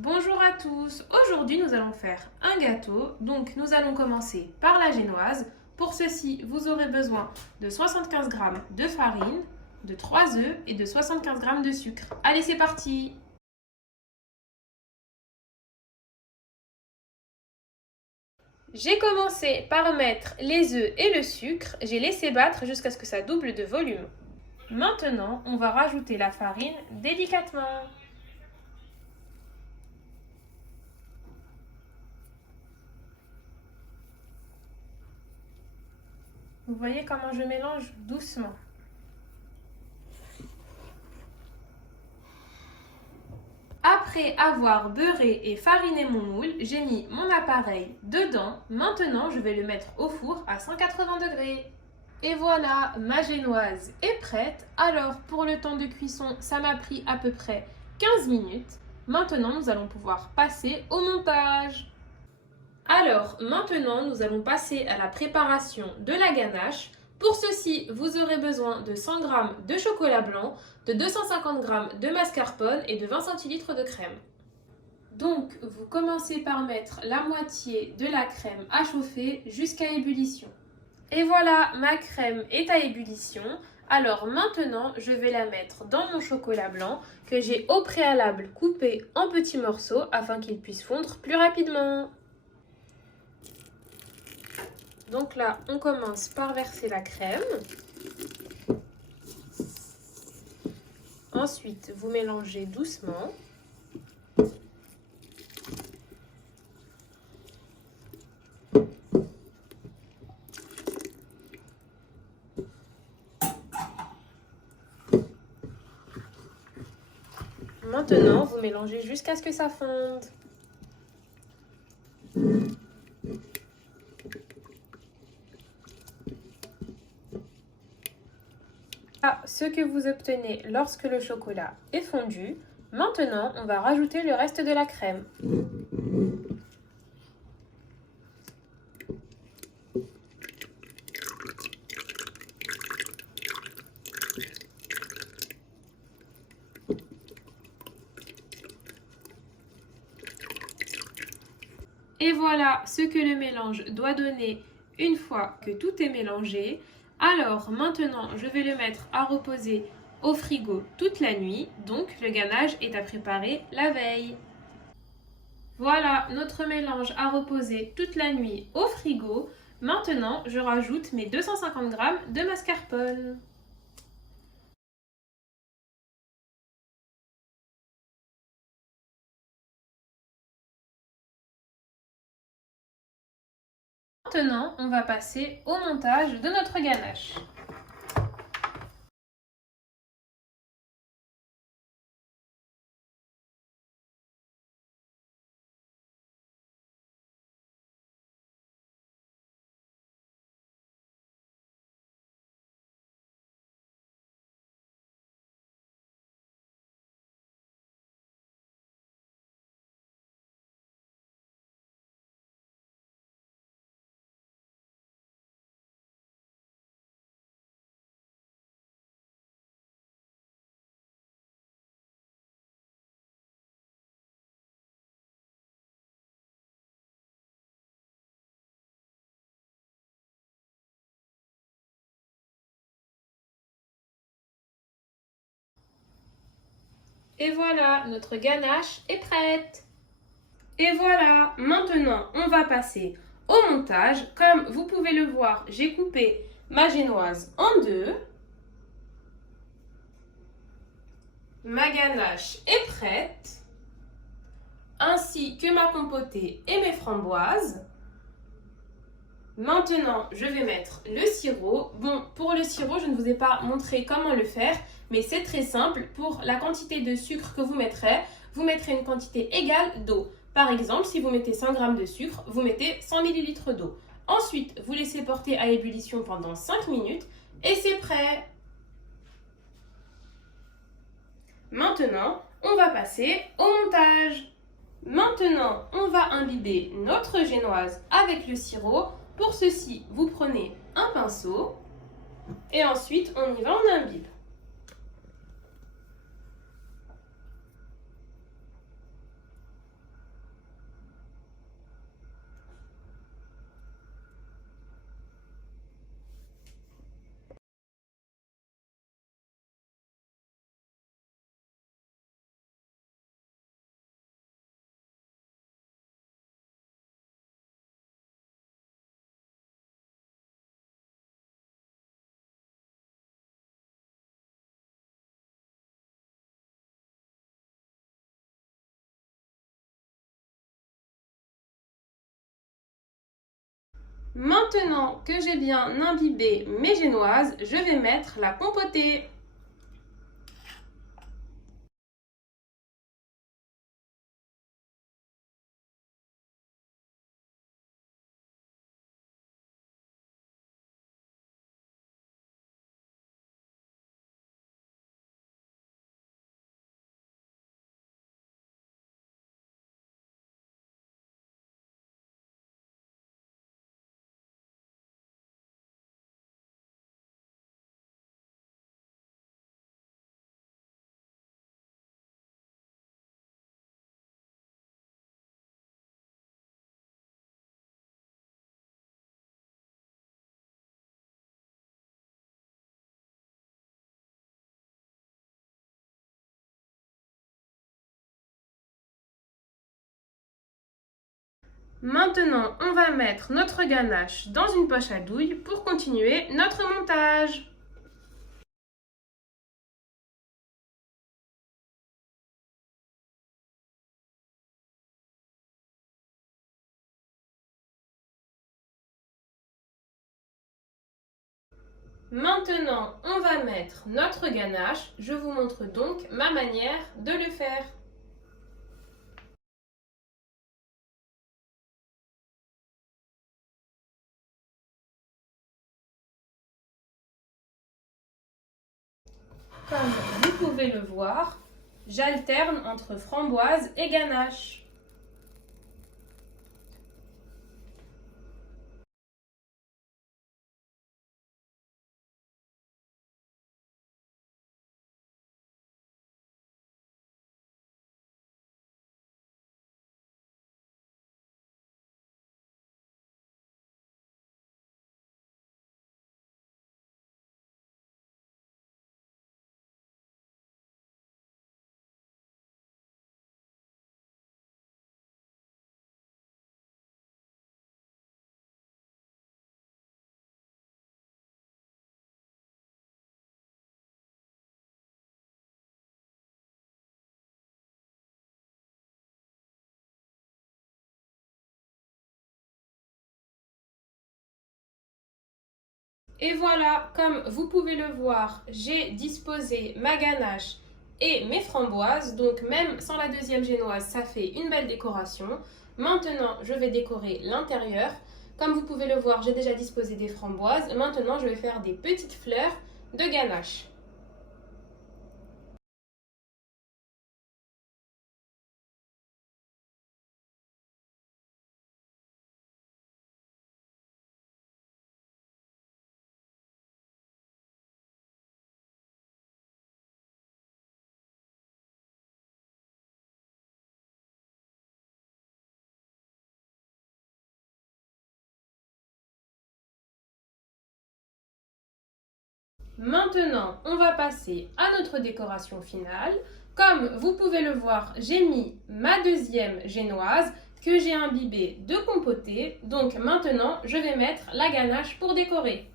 Bonjour à tous, aujourd'hui nous allons faire un gâteau, donc nous allons commencer par la génoise. Pour ceci, vous aurez besoin de 75 g de farine, de 3 œufs et de 75 g de sucre. Allez, c'est parti! J'ai commencé par mettre les œufs et le sucre, j'ai laissé battre jusqu'à ce que ça double de volume. Maintenant, on va rajouter la farine délicatement. Vous voyez comment je mélange doucement. Après avoir beurré et fariné mon moule, j'ai mis mon appareil dedans. Maintenant, je vais le mettre au four à 180 degrés. Et voilà, ma génoise est prête. Alors, pour le temps de cuisson, ça m'a pris à peu près 15 minutes. Maintenant, nous allons pouvoir passer au montage. Alors, maintenant, nous allons passer à la préparation de la ganache. Pour ceci, vous aurez besoin de 100 g de chocolat blanc, de 250 g de mascarpone et de 20 centilitres de crème. Donc, vous commencez par mettre la moitié de la crème à chauffer jusqu'à ébullition. Et voilà, ma crème est à ébullition. Alors maintenant, je vais la mettre dans mon chocolat blanc que j'ai au préalable coupé en petits morceaux afin qu'il puisse fondre plus rapidement. Donc là, on commence par verser la crème. Ensuite, vous mélangez doucement. Maintenant, vous mélangez jusqu'à ce que ça fonde. Ce que vous obtenez lorsque le chocolat est fondu. Maintenant, on va rajouter le reste de la crème. Et voilà ce que le mélange doit donner une fois que tout est mélangé. Alors maintenant, je vais le mettre à reposer au frigo toute la nuit. Donc le ganache est à préparer la veille. Voilà, notre mélange a reposé toute la nuit au frigo. Maintenant, je rajoute mes 250 g de mascarpone. Maintenant, on va passer au montage de notre ganache. Et voilà, notre ganache est prête. Et voilà, maintenant on va passer au montage. Comme vous pouvez le voir, j'ai coupé ma génoise en deux. Ma ganache est prête, ainsi que ma compotée et mes framboises. Maintenant, je vais mettre le sirop. Bon, pour le sirop, je ne vous ai pas montré comment le faire, mais c'est très simple. Pour la quantité de sucre que vous mettrez une quantité égale d'eau. Par exemple, si vous mettez 100 g de sucre, vous mettez 100 ml d'eau. Ensuite, vous laissez porter à ébullition pendant 5 minutes et c'est prêt. Maintenant, on va passer au montage. Maintenant, on va imbiber notre génoise avec le sirop. Pour ceci, vous prenez un pinceau et ensuite on y va, on imbibe. Maintenant que j'ai bien imbibé mes génoises, je vais mettre la compotée. Maintenant, on va mettre notre ganache dans une poche à douille pour continuer notre montage. Maintenant, on va mettre notre ganache. Je vous montre donc ma manière de le faire. Comme vous pouvez le voir, j'alterne entre framboise et ganache. Et voilà, comme vous pouvez le voir, j'ai disposé ma ganache et mes framboises. Donc même sans la deuxième génoise, ça fait une belle décoration. Maintenant, je vais décorer l'intérieur. Comme vous pouvez le voir, j'ai déjà disposé des framboises. Maintenant, je vais faire des petites fleurs de ganache. Maintenant, on va passer à notre décoration finale. Comme vous pouvez le voir, j'ai mis ma deuxième génoise que j'ai imbibée de compotée. Donc maintenant, je vais mettre la ganache pour décorer.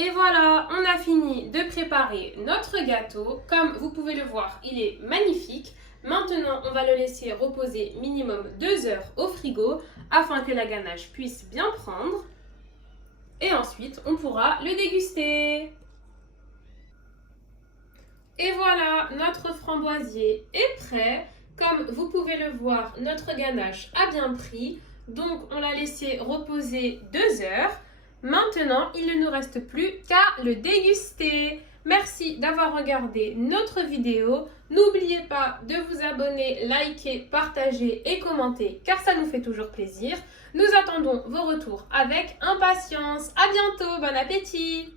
Et voilà, on a fini de préparer notre gâteau. Comme vous pouvez le voir, il est magnifique. Maintenant, on va le laisser reposer minimum 2 heures au frigo afin que la ganache puisse bien prendre. Et ensuite, on pourra le déguster. Et voilà, notre framboisier est prêt. Comme vous pouvez le voir, notre ganache a bien pris. Donc, on l'a laissé reposer 2 heures. Maintenant, il ne nous reste plus qu'à le déguster. Merci d'avoir regardé notre vidéo. N'oubliez pas de vous abonner, liker, partager et commenter car ça nous fait toujours plaisir. Nous attendons vos retours avec impatience. À bientôt, bon appétit!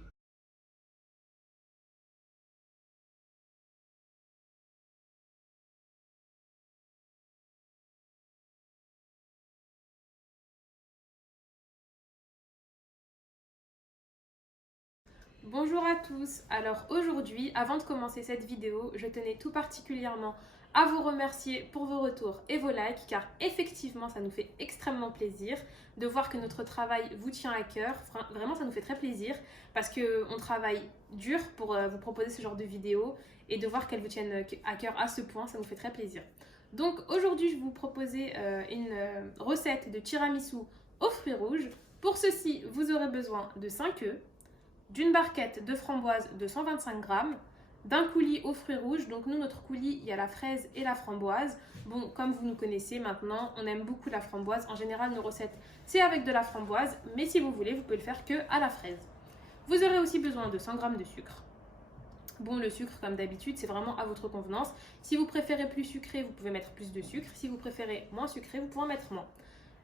Bonjour à tous, alors aujourd'hui, avant de commencer cette vidéo, je tenais tout particulièrement à vous remercier pour vos retours et vos likes, car effectivement, ça nous fait extrêmement plaisir de voir que notre travail vous tient à cœur. Vraiment, ça nous fait très plaisir parce qu'on travaille dur pour vous proposer ce genre de vidéos et de voir qu'elles vous tiennent à cœur à ce point, ça nous fait très plaisir. Donc aujourd'hui, je vais vous proposer une recette de tiramisu aux fruits rouges. Pour ceci, vous aurez besoin de 5 œufs, d'une barquette de framboises de 125 grammes, d'un coulis aux fruits rouges. Donc nous, notre coulis, il y a la fraise et la framboise. Bon, comme vous nous connaissez maintenant, on aime beaucoup la framboise. En général, nos recettes, c'est avec de la framboise, mais si vous voulez, vous pouvez le faire que à la fraise. Vous aurez aussi besoin de 100 g de sucre. Bon, le sucre, comme d'habitude, c'est vraiment à votre convenance. Si vous préférez plus sucré, vous pouvez mettre plus de sucre. Si vous préférez moins sucré, vous pouvez en mettre moins.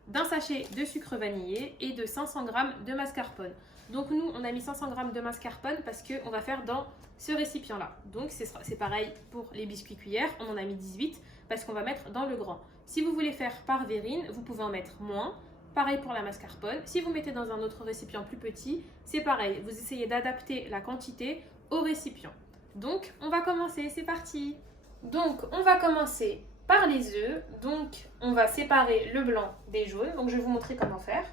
D'un sachet de sucre vanillé et de 500 g de mascarpone. Donc nous, on a mis 500 g de mascarpone parce qu'on va faire dans ce récipient-là. Donc c'est pareil pour les biscuits cuillères, on en a mis 18 parce qu'on va mettre dans le grand. Si vous voulez faire par verrine, vous pouvez en mettre moins. Pareil pour la mascarpone. Si vous mettez dans un autre récipient plus petit, c'est pareil. Vous essayez d'adapter la quantité au récipient. Donc, on va commencer, c'est parti. Donc, on va commencer par les œufs. Donc, on va séparer le blanc des jaunes. Donc, je vais vous montrer comment faire.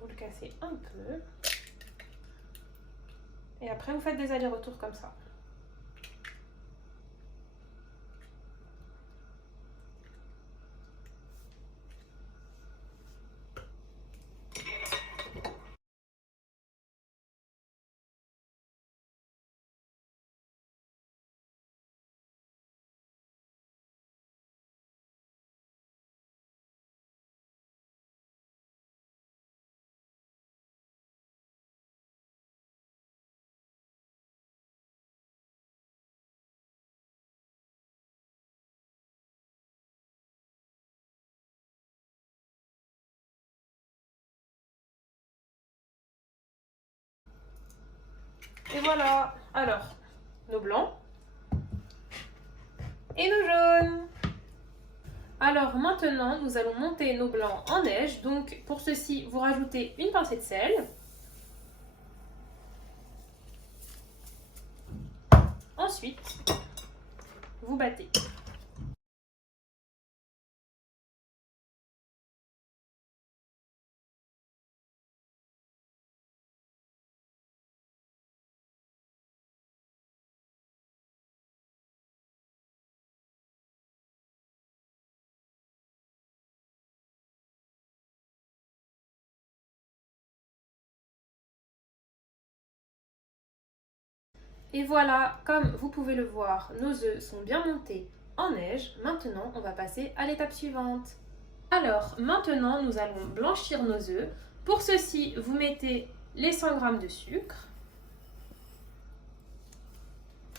Vous le cassez un peu. Et après, vous faites des allers-retours comme ça. Et voilà. Alors, nos blancs et nos jaunes. Alors maintenant, nous allons monter nos blancs en neige. Donc pour ceci, vous rajoutez une pincée de sel. Ensuite, vous battez. Et voilà, comme vous pouvez le voir, nos œufs sont bien montés en neige. Maintenant, on va passer à l'étape suivante. Alors, maintenant, nous allons blanchir nos œufs. Pour ceci, vous mettez les 100 g de sucre,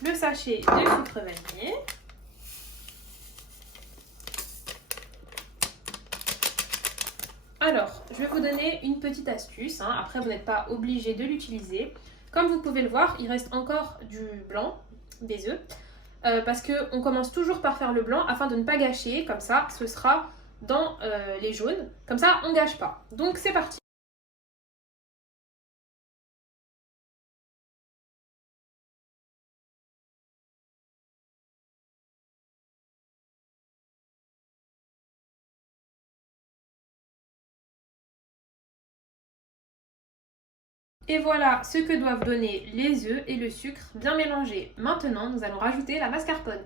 le sachet de sucre vanillé, alors, je vais vous donner une petite astuce. Après, vous n'êtes pas obligé de l'utiliser. Comme vous pouvez le voir, il reste encore du blanc des œufs. Parce qu'on commence toujours par faire le blanc afin de ne pas gâcher. Comme ça, ce sera dans les jaunes. Comme ça, on ne gâche pas. Donc, c'est parti. Et voilà ce que doivent donner les œufs et le sucre bien mélangés. Maintenant, nous allons rajouter la mascarpone.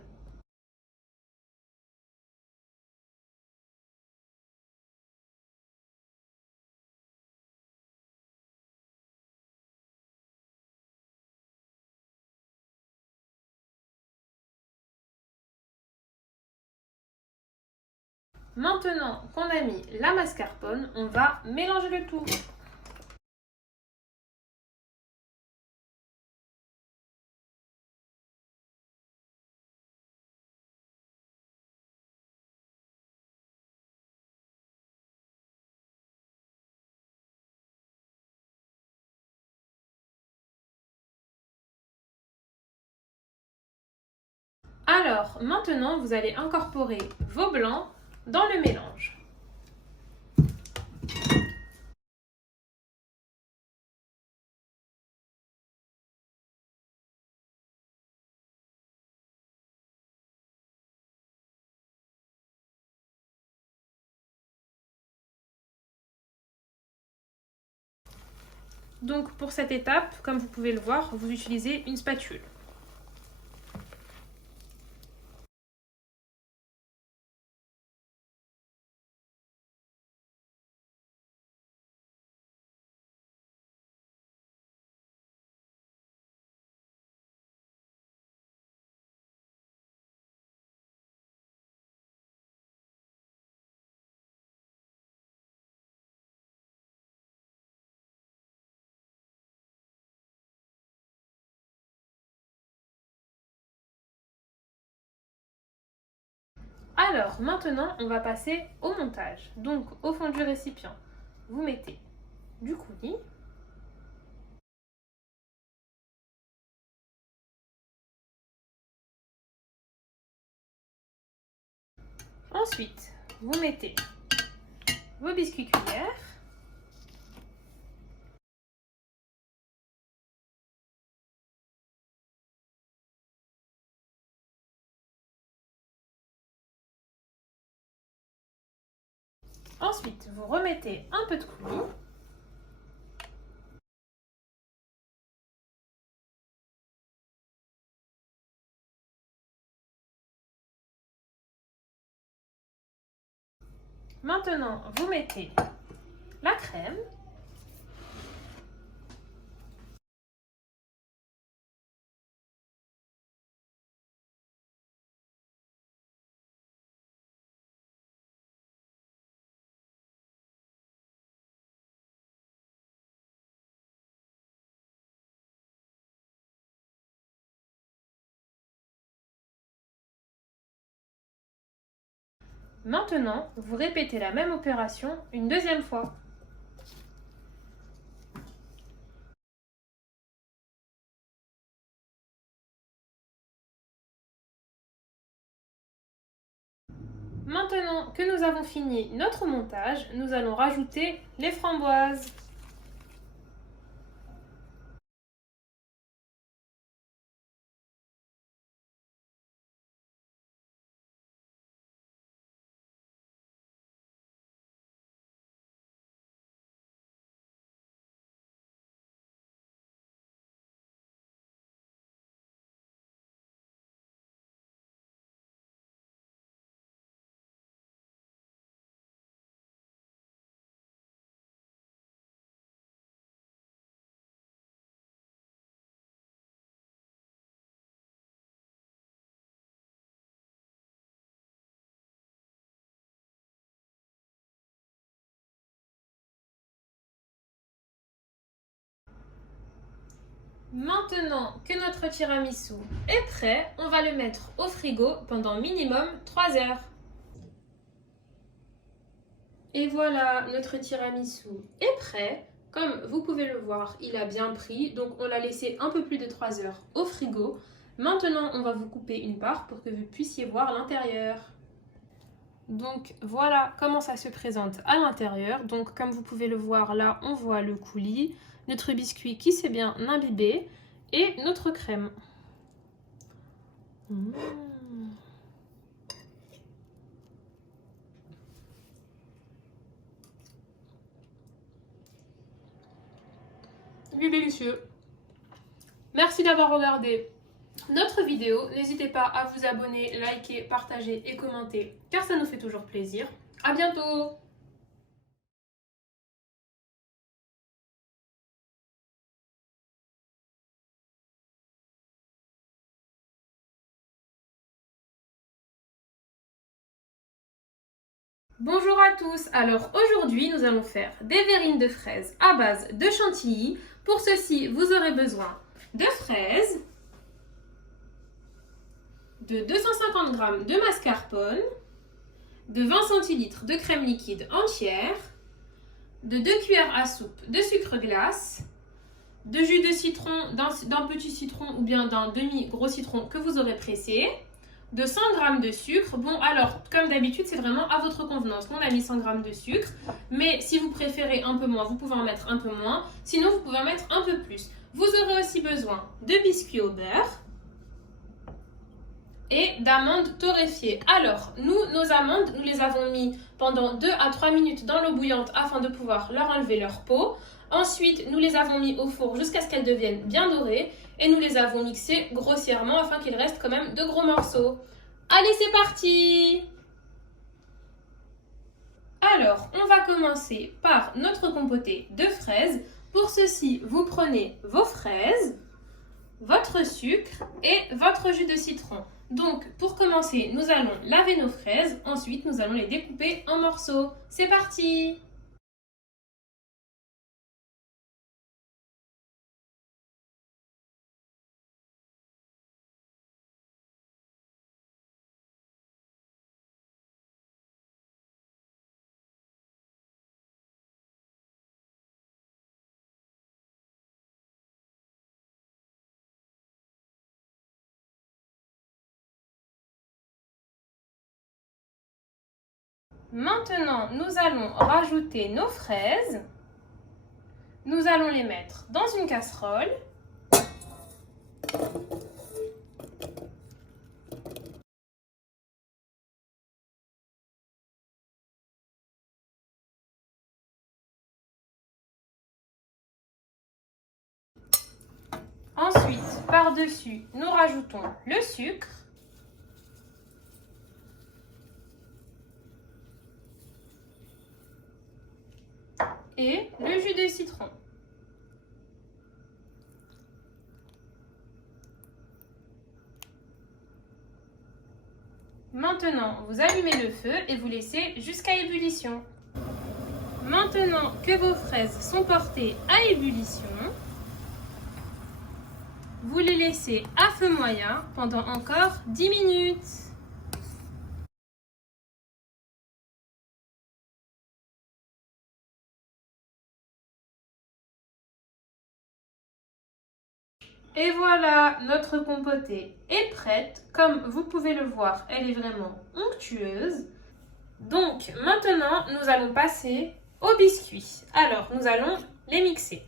Maintenant qu'on a mis la mascarpone, on va mélanger le tout. Alors, maintenant, vous allez incorporer vos blancs dans le mélange. Donc pour cette étape, comme vous pouvez le voir, vous utilisez une spatule. Alors, maintenant, on va passer au montage. Donc, au fond du récipient, vous mettez du coulis. Ensuite, vous mettez vos biscuits cuillères. Ensuite, vous remettez un peu de coulis. Maintenant, vous mettez la crème. Maintenant, vous répétez la même opération une deuxième fois. Maintenant que nous avons fini notre montage, nous allons rajouter les framboises. Maintenant que notre tiramisu est prêt, on va le mettre au frigo pendant minimum 3 heures. Et voilà, notre tiramisu est prêt. Comme vous pouvez le voir, il a bien pris, donc on l'a laissé un peu plus de 3 heures au frigo. Maintenant, on va vous couper une part pour que vous puissiez voir l'intérieur. Donc voilà comment ça se présente à l'intérieur. Donc comme vous pouvez le voir là, on voit le coulis, notre biscuit qui s'est bien imbibé et notre crème. Il est délicieux. Merci d'avoir regardé notre vidéo. N'hésitez pas à vous abonner, liker, partager et commenter car ça nous fait toujours plaisir. À bientôt! Bonjour à tous, alors aujourd'hui nous allons faire des verrines de fraises à base de chantilly. Pour ceci, vous aurez besoin de fraises, de 250 g de mascarpone, de 20 centilitres de crème liquide entière, de 2 cuillères à soupe de sucre glace, de jus de citron, d'un petit citron ou bien d'un demi-gros citron que vous aurez pressé, de 100 g de sucre. Bon, alors, comme d'habitude, c'est vraiment à votre convenance. Nous, on a mis 100 g de sucre, mais si vous préférez un peu moins, vous pouvez en mettre un peu moins. Sinon, vous pouvez en mettre un peu plus. Vous aurez aussi besoin de biscuits au beurre et d'amandes torréfiées. Alors, nos amandes, nous les avons mis pendant 2 à 3 minutes dans l'eau bouillante afin de pouvoir leur enlever leur peau. Ensuite, nous les avons mis au four jusqu'à ce qu'elles deviennent bien dorées et nous les avons mixées grossièrement afin qu'il reste quand même de gros morceaux. Allez, c'est parti! Alors, on va commencer par notre compoté de fraises. Pour ceci, vous prenez vos fraises, votre sucre et votre jus de citron. Donc, pour commencer, nous allons laver nos fraises. Ensuite, nous allons les découper en morceaux. C'est parti! Maintenant, nous allons rajouter nos fraises. Nous allons les mettre dans une casserole. Ensuite, par-dessus, nous rajoutons le sucre. Et le jus de citron. Maintenant, vous allumez le feu et vous laissez jusqu'à ébullition. Maintenant que vos fraises sont portées à ébullition, vous les laissez à feu moyen pendant encore 10 minutes. Et voilà, notre compotée est prête. Comme vous pouvez le voir, elle est vraiment onctueuse. Donc maintenant, nous allons passer aux biscuits. Alors, nous allons les mixer.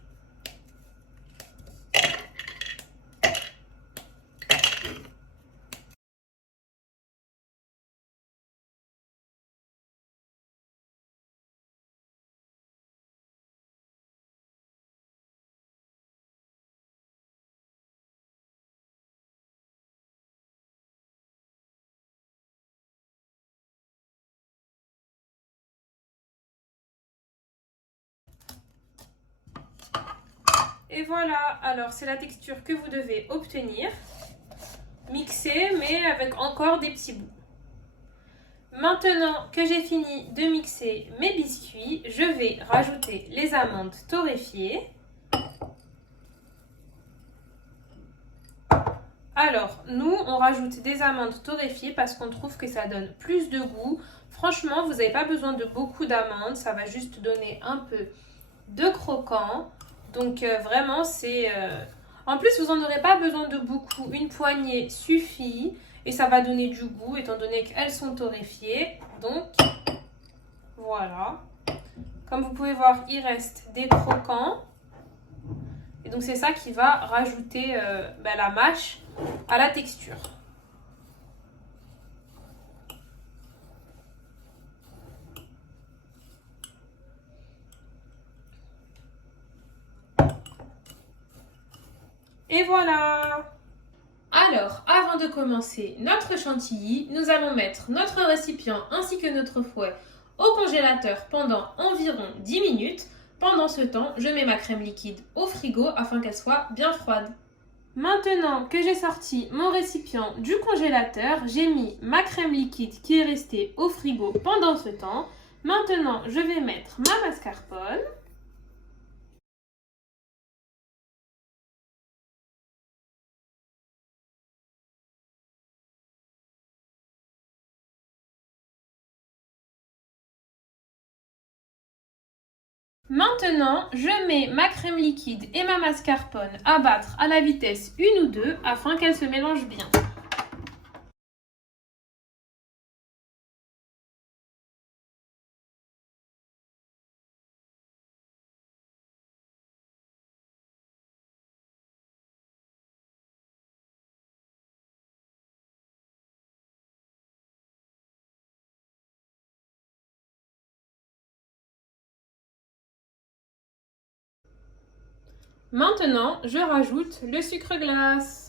Et voilà, alors c'est la texture que vous devez obtenir. Mixer, mais avec encore des petits bouts. Maintenant que j'ai fini de mixer mes biscuits, je vais rajouter les amandes torréfiées. Alors, nous, on rajoute des amandes torréfiées parce qu'on trouve que ça donne plus de goût. Franchement, vous n'avez pas besoin de beaucoup d'amandes, ça va juste donner un peu de croquant. Donc vraiment, c'est... En plus, vous n'en aurez pas besoin de beaucoup. Une poignée suffit et ça va donner du goût étant donné qu'elles sont torréfiées. Donc, voilà. Comme vous pouvez voir, il reste des croquants. Et donc, c'est ça qui va rajouter la mâche à la texture. Et voilà! Alors, avant de commencer notre chantilly, nous allons mettre notre récipient ainsi que notre fouet au congélateur pendant environ 10 minutes. Pendant ce temps, je mets ma crème liquide au frigo afin qu'elle soit bien froide. Maintenant que j'ai sorti mon récipient du congélateur, j'ai mis ma crème liquide qui est restée au frigo pendant ce temps. Maintenant, je vais mettre ma mascarpone. Maintenant, je mets ma crème liquide et ma mascarpone à battre à la vitesse 1 ou 2 afin qu'elles se mélangent bien. Maintenant, je rajoute le sucre glace.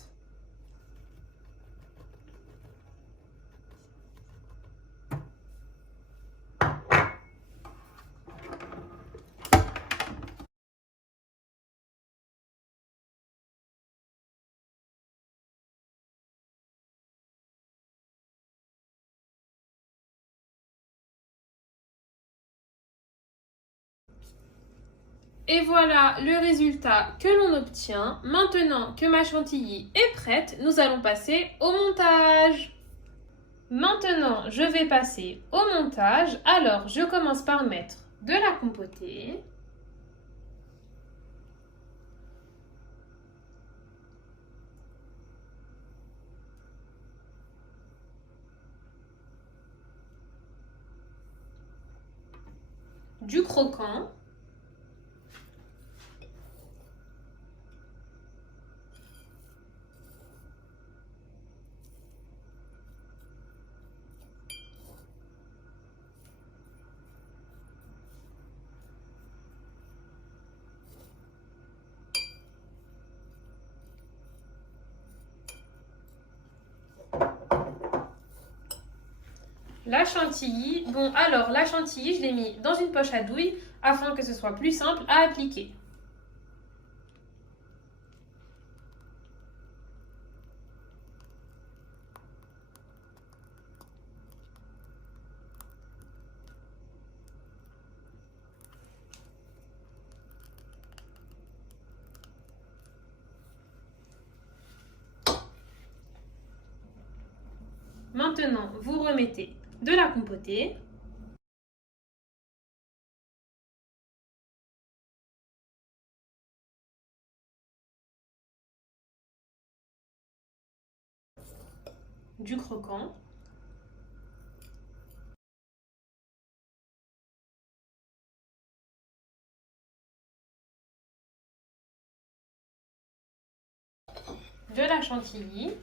Et voilà le résultat que l'on obtient. Maintenant que ma chantilly est prête, nous allons passer au montage. Maintenant, je vais passer au montage. Alors, je commence par mettre de la compotée. Du croquant. La chantilly, bon alors la chantilly je l'ai mis dans une poche à douille afin que ce soit plus simple à appliquer. Maintenant vous remettez de la compotée. Du croquant. De la chantilly.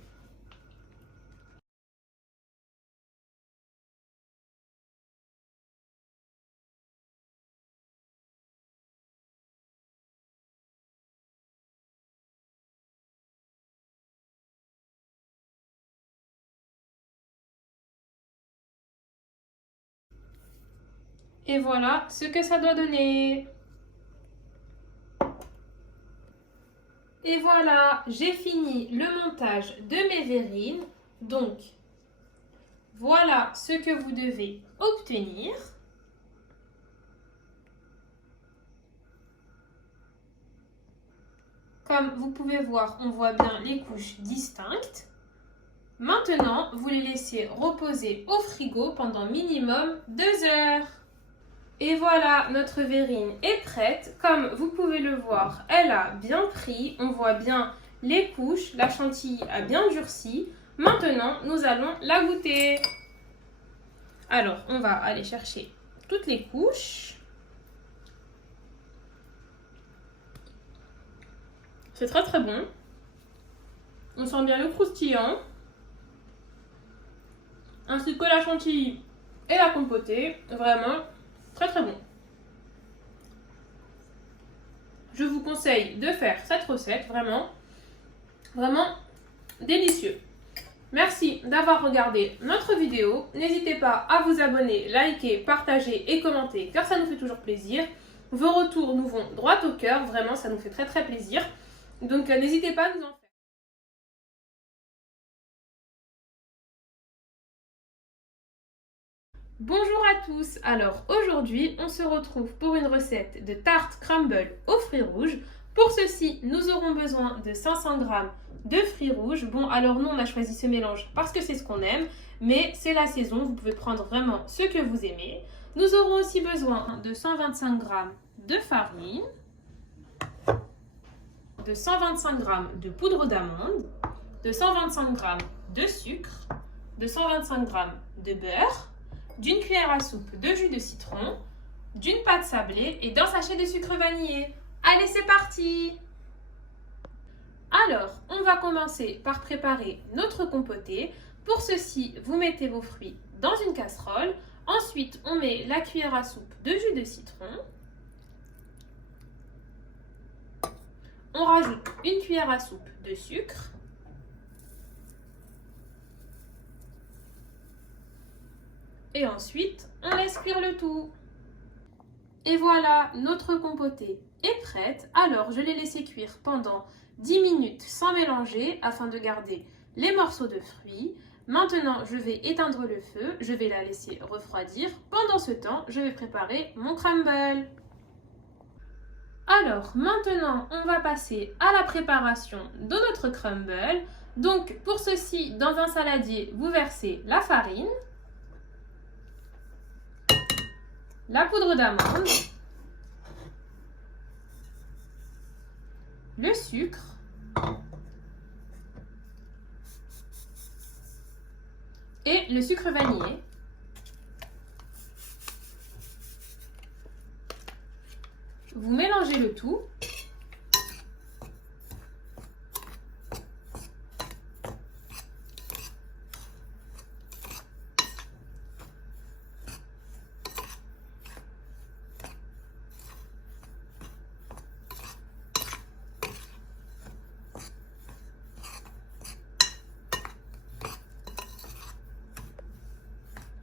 Et voilà ce que ça doit donner. Et voilà, j'ai fini le montage de mes verrines. Donc, voilà ce que vous devez obtenir. Comme vous pouvez voir, on voit bien les couches distinctes. Maintenant, vous les laissez reposer au frigo pendant minimum 2 heures. Et voilà, notre verrine est prête. Comme vous pouvez le voir, elle a bien pris. On voit bien les couches. La chantilly a bien durci. Maintenant, nous allons la goûter. Alors, on va aller chercher toutes les couches. C'est très très bon. On sent bien le croustillant. Ainsi que la chantilly et la compotée. Vraiment très très bon. Je vous conseille de faire cette recette, vraiment délicieux. Merci d'avoir regardé notre vidéo. N'hésitez pas à vous abonner, liker, partager et commenter car ça nous fait toujours plaisir. Vos retours nous vont droit au cœur, vraiment ça nous fait très très plaisir. Donc n'hésitez pas à nous en faire. Bonjour à tous, alors aujourd'hui on se retrouve pour une recette de tarte crumble aux fruits rouges. Pour ceci nous aurons besoin de 500 g de fruits rouges. Bon alors nous on a choisi ce mélange parce que c'est ce qu'on aime, mais c'est la saison, vous pouvez prendre vraiment ce que vous aimez. Nous aurons aussi besoin de 125 g de farine, de 125 g de poudre d'amande, de 125 g de sucre, de 125 g de beurre, d'une cuillère à soupe de jus de citron, d'une pâte sablée et d'un sachet de sucre vanillé. Allez, c'est parti! Alors, on va commencer par préparer notre compotée. Pour ceci, vous mettez vos fruits dans une casserole. Ensuite, on met la cuillère à soupe de jus de citron. on rajoute une cuillère à soupe de sucre. Et ensuite, on laisse cuire le tout. Et voilà, notre compotée est prête. Alors, je l'ai laissé cuire pendant 10 minutes sans mélanger afin de garder les morceaux de fruits. Maintenant, je vais éteindre le feu, je vais la laisser refroidir. Pendant ce temps, je vais préparer mon crumble. Alors, maintenant, on va passer à la préparation de notre crumble. Donc, pour ceci, dans un saladier, vous versez la farine, la poudre d'amande, le sucre et le sucre vanillé. Vous mélangez le tout.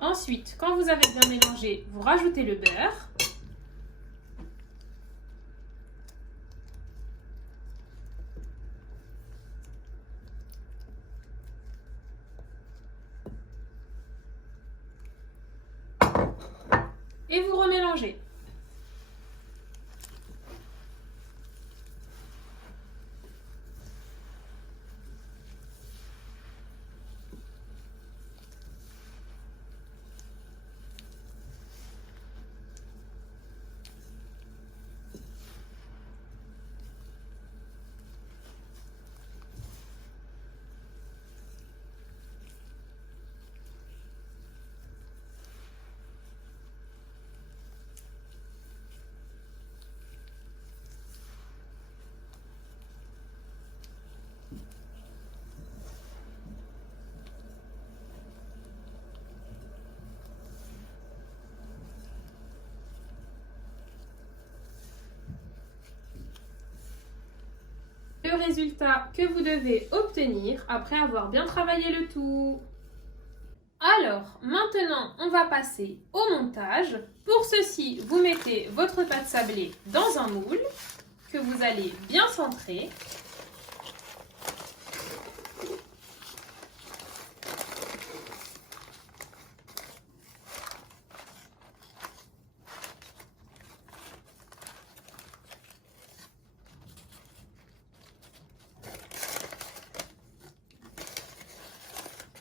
Ensuite, quand vous avez bien mélangé, vous rajoutez le beurre. Et vous remélangez. Le résultat que vous devez obtenir après avoir bien travaillé le tout. Alors, maintenant, on va passer au montage. Pour ceci, vous mettez votre pâte sablée dans un moule que vous allez bien centrer.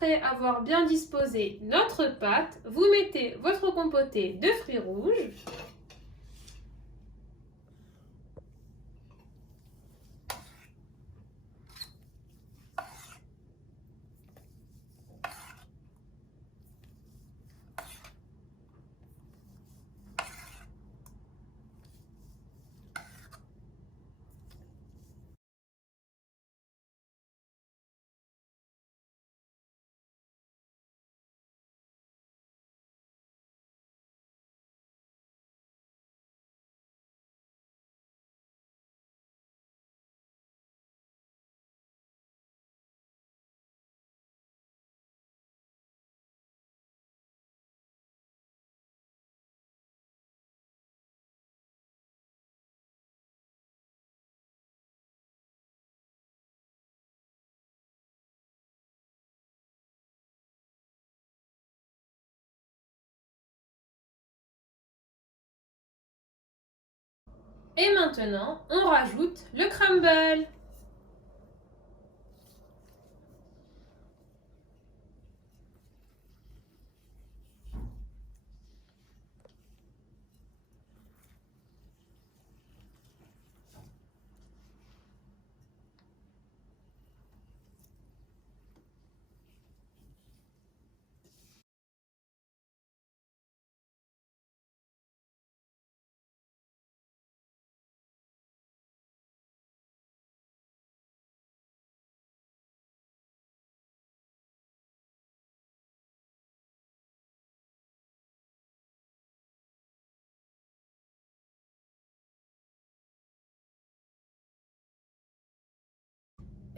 Après avoir bien disposé notre pâte, vous mettez votre compotée de fruits rouges. Et maintenant, on rajoute le crumble.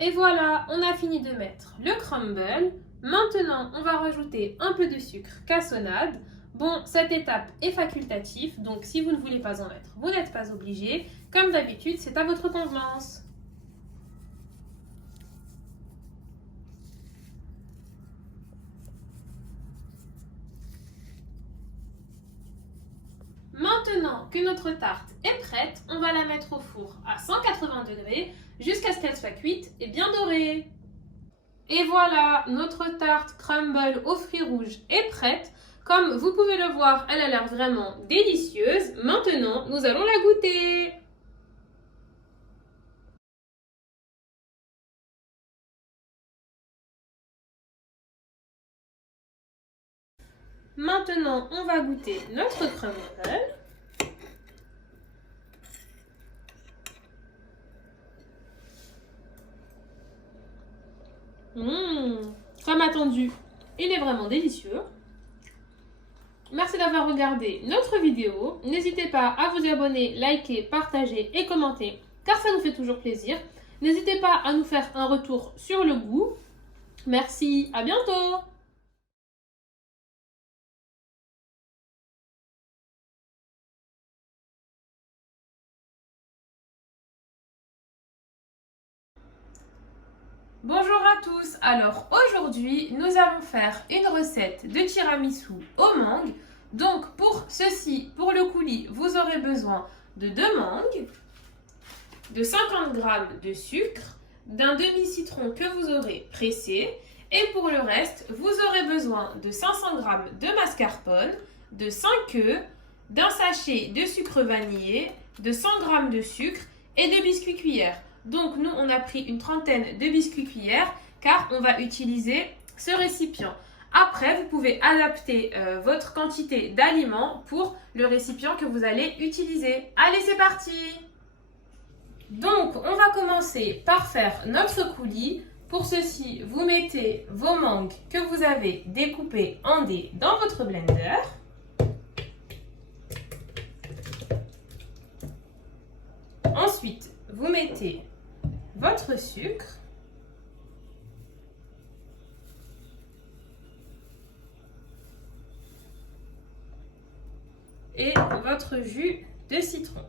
Et voilà, on a fini de mettre le crumble. Maintenant, on va rajouter un peu de sucre cassonade. Bon, cette étape est facultative, donc si vous ne voulez pas en mettre, vous n'êtes pas obligé. Comme d'habitude, c'est à votre convenance. Maintenant que notre tarte est prête, on va la mettre au four à 180 degrés jusqu'à ce qu'elle soit cuite et bien dorée. Et voilà, notre tarte crumble aux fruits rouges est prête. Comme vous pouvez le voir, elle a l'air vraiment délicieuse. Maintenant, nous allons la goûter. Maintenant, on va goûter notre crumble. Comme attendu, il est vraiment délicieux. Merci d'avoir regardé notre vidéo. N'hésitez pas à vous abonner, liker, partager et commenter car ça nous fait toujours plaisir. N'hésitez pas à nous faire un retour sur le goût. Merci, à bientôt! Bonjour à tous, alors aujourd'hui nous allons faire une recette de tiramisu aux mangues. Donc pour ceci, pour le coulis, vous aurez besoin de 2 mangues, de 50 g de sucre, d'un demi-citron que vous aurez pressé et pour le reste, vous aurez besoin de 500 g de mascarpone, de 5 œufs, d'un sachet de sucre vanillé, de 100 g de sucre et de biscuits cuillères. Donc nous, on a pris une trentaine de biscuits cuillères car on va utiliser ce récipient. Après, vous pouvez adapter votre quantité d'aliments pour le récipient que vous allez utiliser. Allez, c'est parti! Donc, on va commencer par faire notre coulis. Pour ceci, vous mettez vos mangues que vous avez découpées en dés dans votre blender. Ensuite, vous mettez votre sucre et votre jus de citron.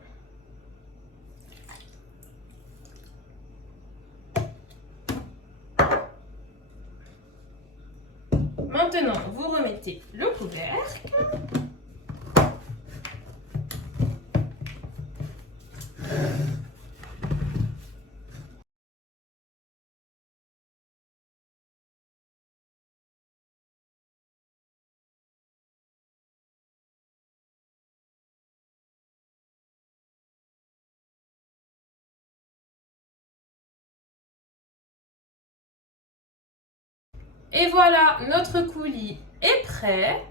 Maintenant, vous remettez le couvercle. Et voilà, notre coulis est prêt.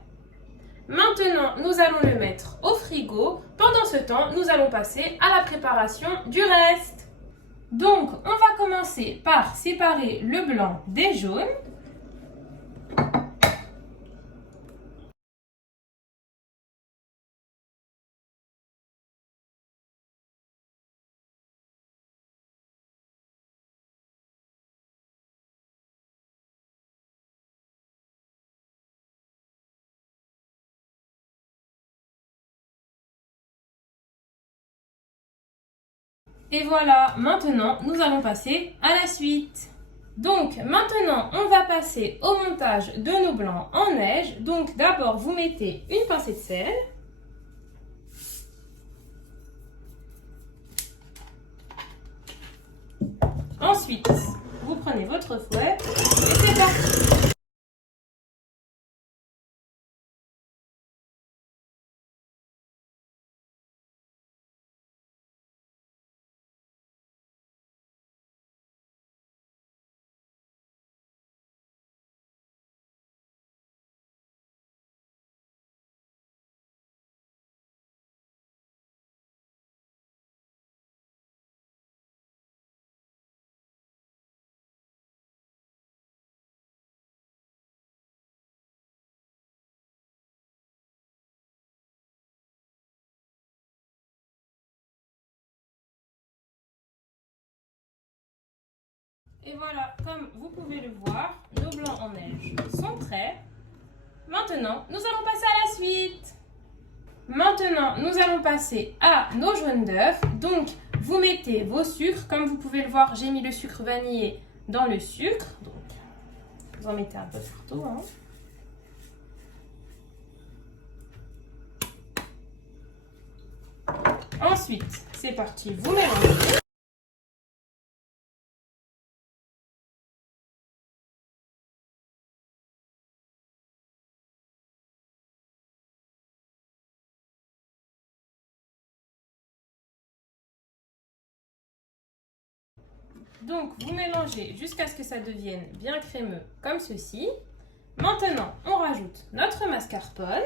Maintenant, nous allons le mettre au frigo. Pendant ce temps, nous allons passer à la préparation du reste. Donc, on va commencer par séparer le blanc des jaunes. Et voilà, maintenant, nous allons passer à la suite. Donc, maintenant, on va passer au montage de nos blancs en neige. Donc, d'abord, vous mettez une pincée de sel. Ensuite, vous prenez votre fouet et c'est parti. Et voilà, comme vous pouvez le voir, nos blancs en neige sont prêts. Maintenant, nous allons passer à la suite. Maintenant, nous allons passer à nos jaunes d'œufs. Donc, vous mettez vos sucres. Comme vous pouvez le voir, j'ai mis le sucre vanillé dans le sucre. Donc, vous en mettez un peu partout. Hein. Ensuite, c'est parti, vous mélangez. Donc, vous mélangez jusqu'à ce que ça devienne bien crémeux, comme ceci. Maintenant, on rajoute notre mascarpone.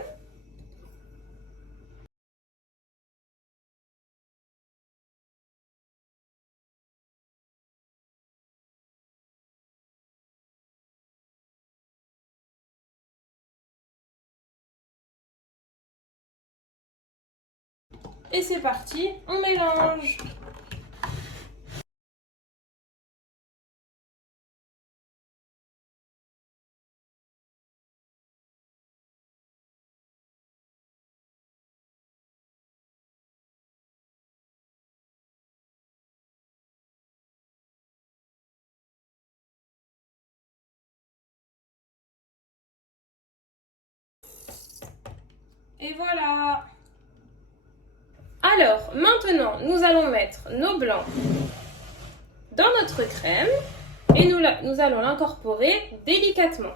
Et c'est parti, on mélange. Et voilà. Alors, maintenant, nous allons mettre nos blancs dans notre crème et nous allons l'incorporer délicatement.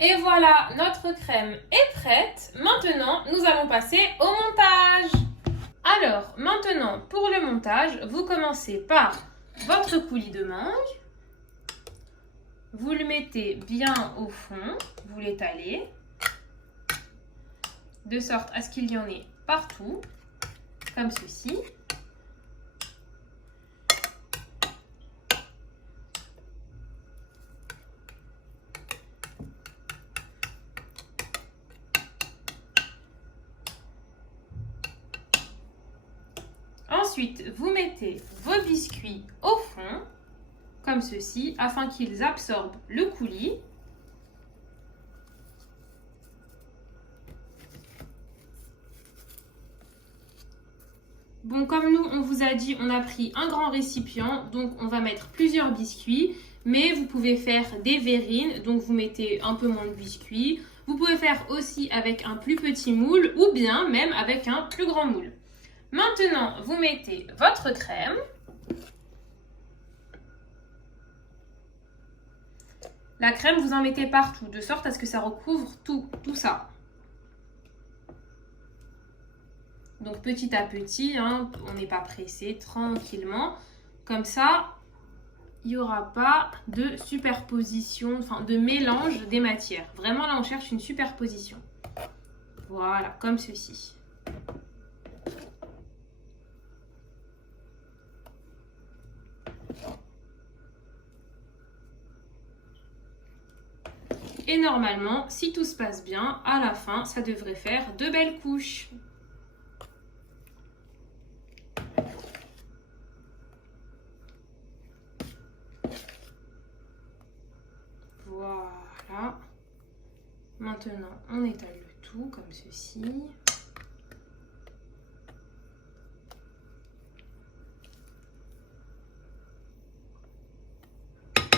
Et voilà, notre crème est prête. Maintenant, nous allons passer au montage. Alors, maintenant, pour le montage, vous commencez par votre coulis de mangue. Vous le mettez bien au fond, vous l'étalez, de sorte à ce qu'il y en ait partout, comme ceci. Ensuite, vous mettez vos biscuits au fond, comme ceci, afin qu'ils absorbent le coulis. Bon, comme nous, on vous a dit, on a pris un grand récipient, donc on va mettre plusieurs biscuits, mais vous pouvez faire des verrines, donc vous mettez un peu moins de biscuits. Vous pouvez faire aussi avec un plus petit moule ou bien même avec un plus grand moule. Maintenant, vous mettez votre crème. La crème, vous en mettez partout, de sorte à ce que ça recouvre tout ça. Donc petit à petit, hein, on n'est pas pressé, tranquillement. Comme ça, il n'y aura pas de superposition, enfin de mélange des matières. Vraiment là, on cherche une superposition. Voilà, comme ceci. Et normalement, si tout se passe bien, à la fin, ça devrait faire de belles couches. Voilà. Maintenant, on étale le tout comme ceci.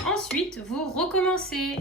Ensuite, vous recommencez.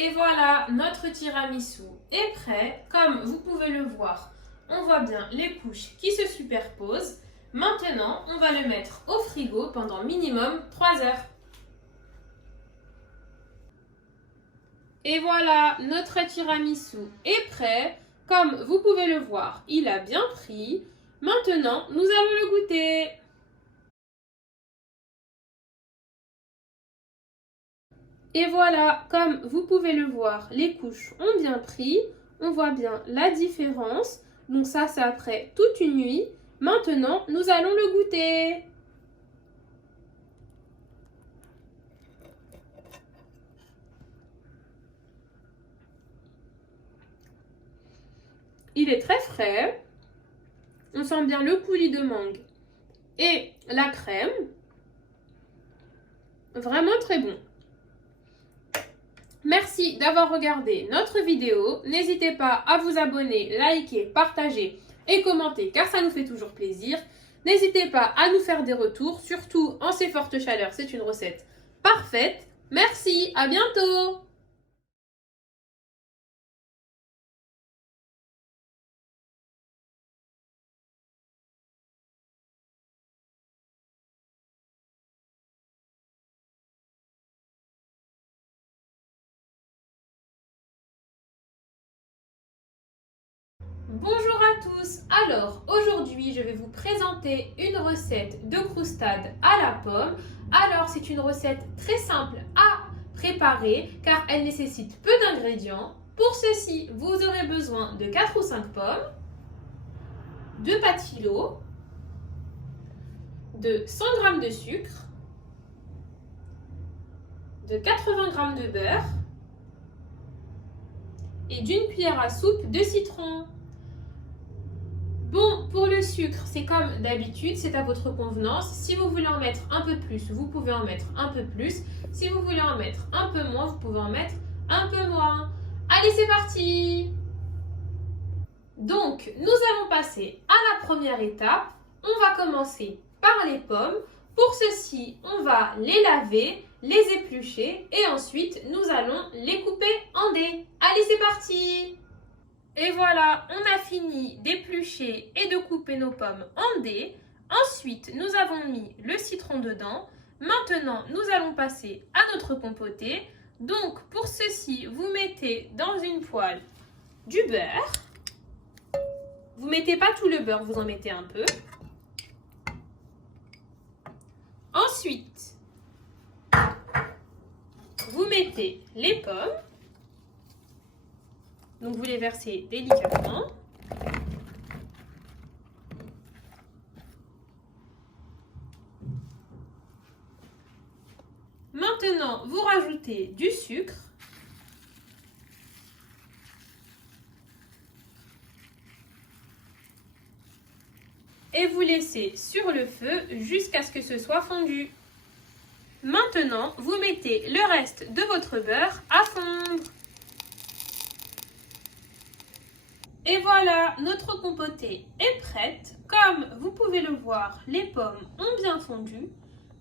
Et voilà, notre tiramisu est prêt. Comme vous pouvez le voir, on voit bien les couches qui se superposent. Maintenant, on va le mettre au frigo pendant minimum 3 heures. Et voilà, notre tiramisu est prêt. Comme vous pouvez le voir, il a bien pris. Maintenant, nous allons le goûter. Et voilà, comme vous pouvez le voir, les couches ont bien pris. On voit bien la différence. Donc ça, c'est après toute une nuit. Maintenant, nous allons le goûter. Il est très frais. On sent bien le coulis de mangue et la crème. Vraiment très bon. Merci d'avoir regardé notre vidéo. N'hésitez pas à vous abonner, liker, partager et commenter car ça nous fait toujours plaisir. N'hésitez pas à nous faire des retours, surtout en ces fortes chaleurs. C'est une recette parfaite. Merci, à bientôt! Bonjour à tous. Alors aujourd'hui je vais vous présenter une recette de croustade à la pomme. Alors c'est une recette très simple à préparer car elle nécessite peu d'ingrédients. Pour ceci vous aurez besoin de 4 ou 5 pommes, de pâte philo, de 100 g de sucre, de 80 g de beurre et d'une cuillère à soupe de citron. Bon, pour le sucre, c'est comme d'habitude, c'est à votre convenance. Si vous voulez en mettre un peu plus, vous pouvez en mettre un peu plus. Si vous voulez en mettre un peu moins, vous pouvez en mettre un peu moins. Allez, c'est parti! Donc, nous allons passer à la première étape. On va commencer par les pommes. Pour ceci, on va les laver, les éplucher et ensuite, nous allons les couper en dés. Allez, c'est parti! Et voilà, on a fini d'éplucher et de couper nos pommes en dés. Ensuite, nous avons mis le citron dedans. Maintenant, nous allons passer à notre compoté. Donc, pour ceci, vous mettez dans une poêle du beurre. Vous ne mettez pas tout le beurre, vous en mettez un peu. Ensuite, vous mettez les pommes. Donc, vous les versez délicatement. Maintenant, vous rajoutez du sucre. Et vous laissez sur le feu jusqu'à ce que ce soit fondu. Maintenant, vous mettez le reste de votre beurre à fondre. Et voilà, notre compotée est prête. Comme vous pouvez le voir, les pommes ont bien fondu.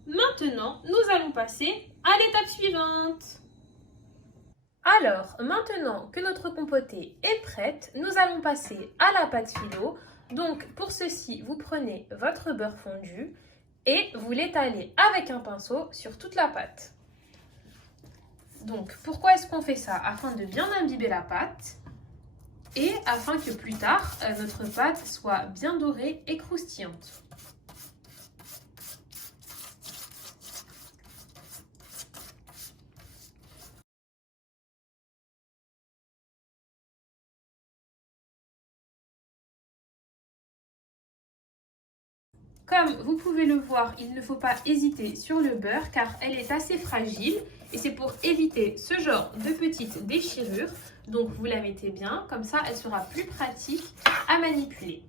Maintenant, nous allons passer à l'étape suivante. Alors, maintenant que notre compotée est prête, nous allons passer à la pâte philo. Donc, pour ceci, vous prenez votre beurre fondu et vous l'étalez avec un pinceau sur toute la pâte. Donc, pourquoi est-ce qu'on fait ça? Afin de bien imbiber la pâte et afin que plus tard, notre pâte soit bien dorée et croustillante. Comme vous pouvez le voir, il ne faut pas hésiter sur le beurre car elle est assez fragile et c'est pour éviter ce genre de petites déchirures. Donc vous la mettez bien, comme ça elle sera plus pratique à manipuler.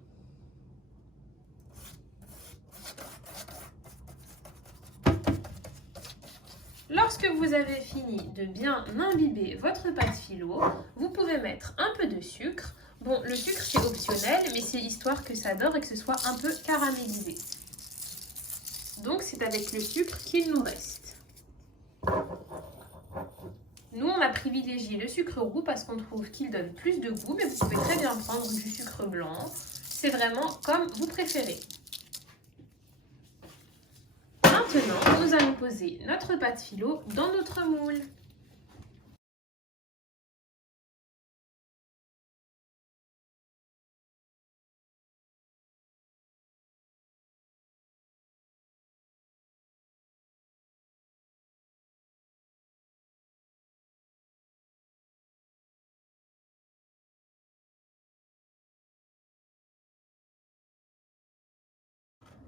Lorsque vous avez fini de bien imbiber votre pâte philo, vous pouvez mettre un peu de sucre. Bon, le sucre c'est optionnel, mais c'est histoire que ça dore et que ce soit un peu caramélisé. Donc c'est avec le sucre qu'il nous reste. Nous, on a privilégié le sucre roux parce qu'on trouve qu'il donne plus de goût, mais vous pouvez très bien prendre du sucre blanc. C'est vraiment comme vous préférez. Maintenant, nous allons poser notre pâte philo dans notre moule.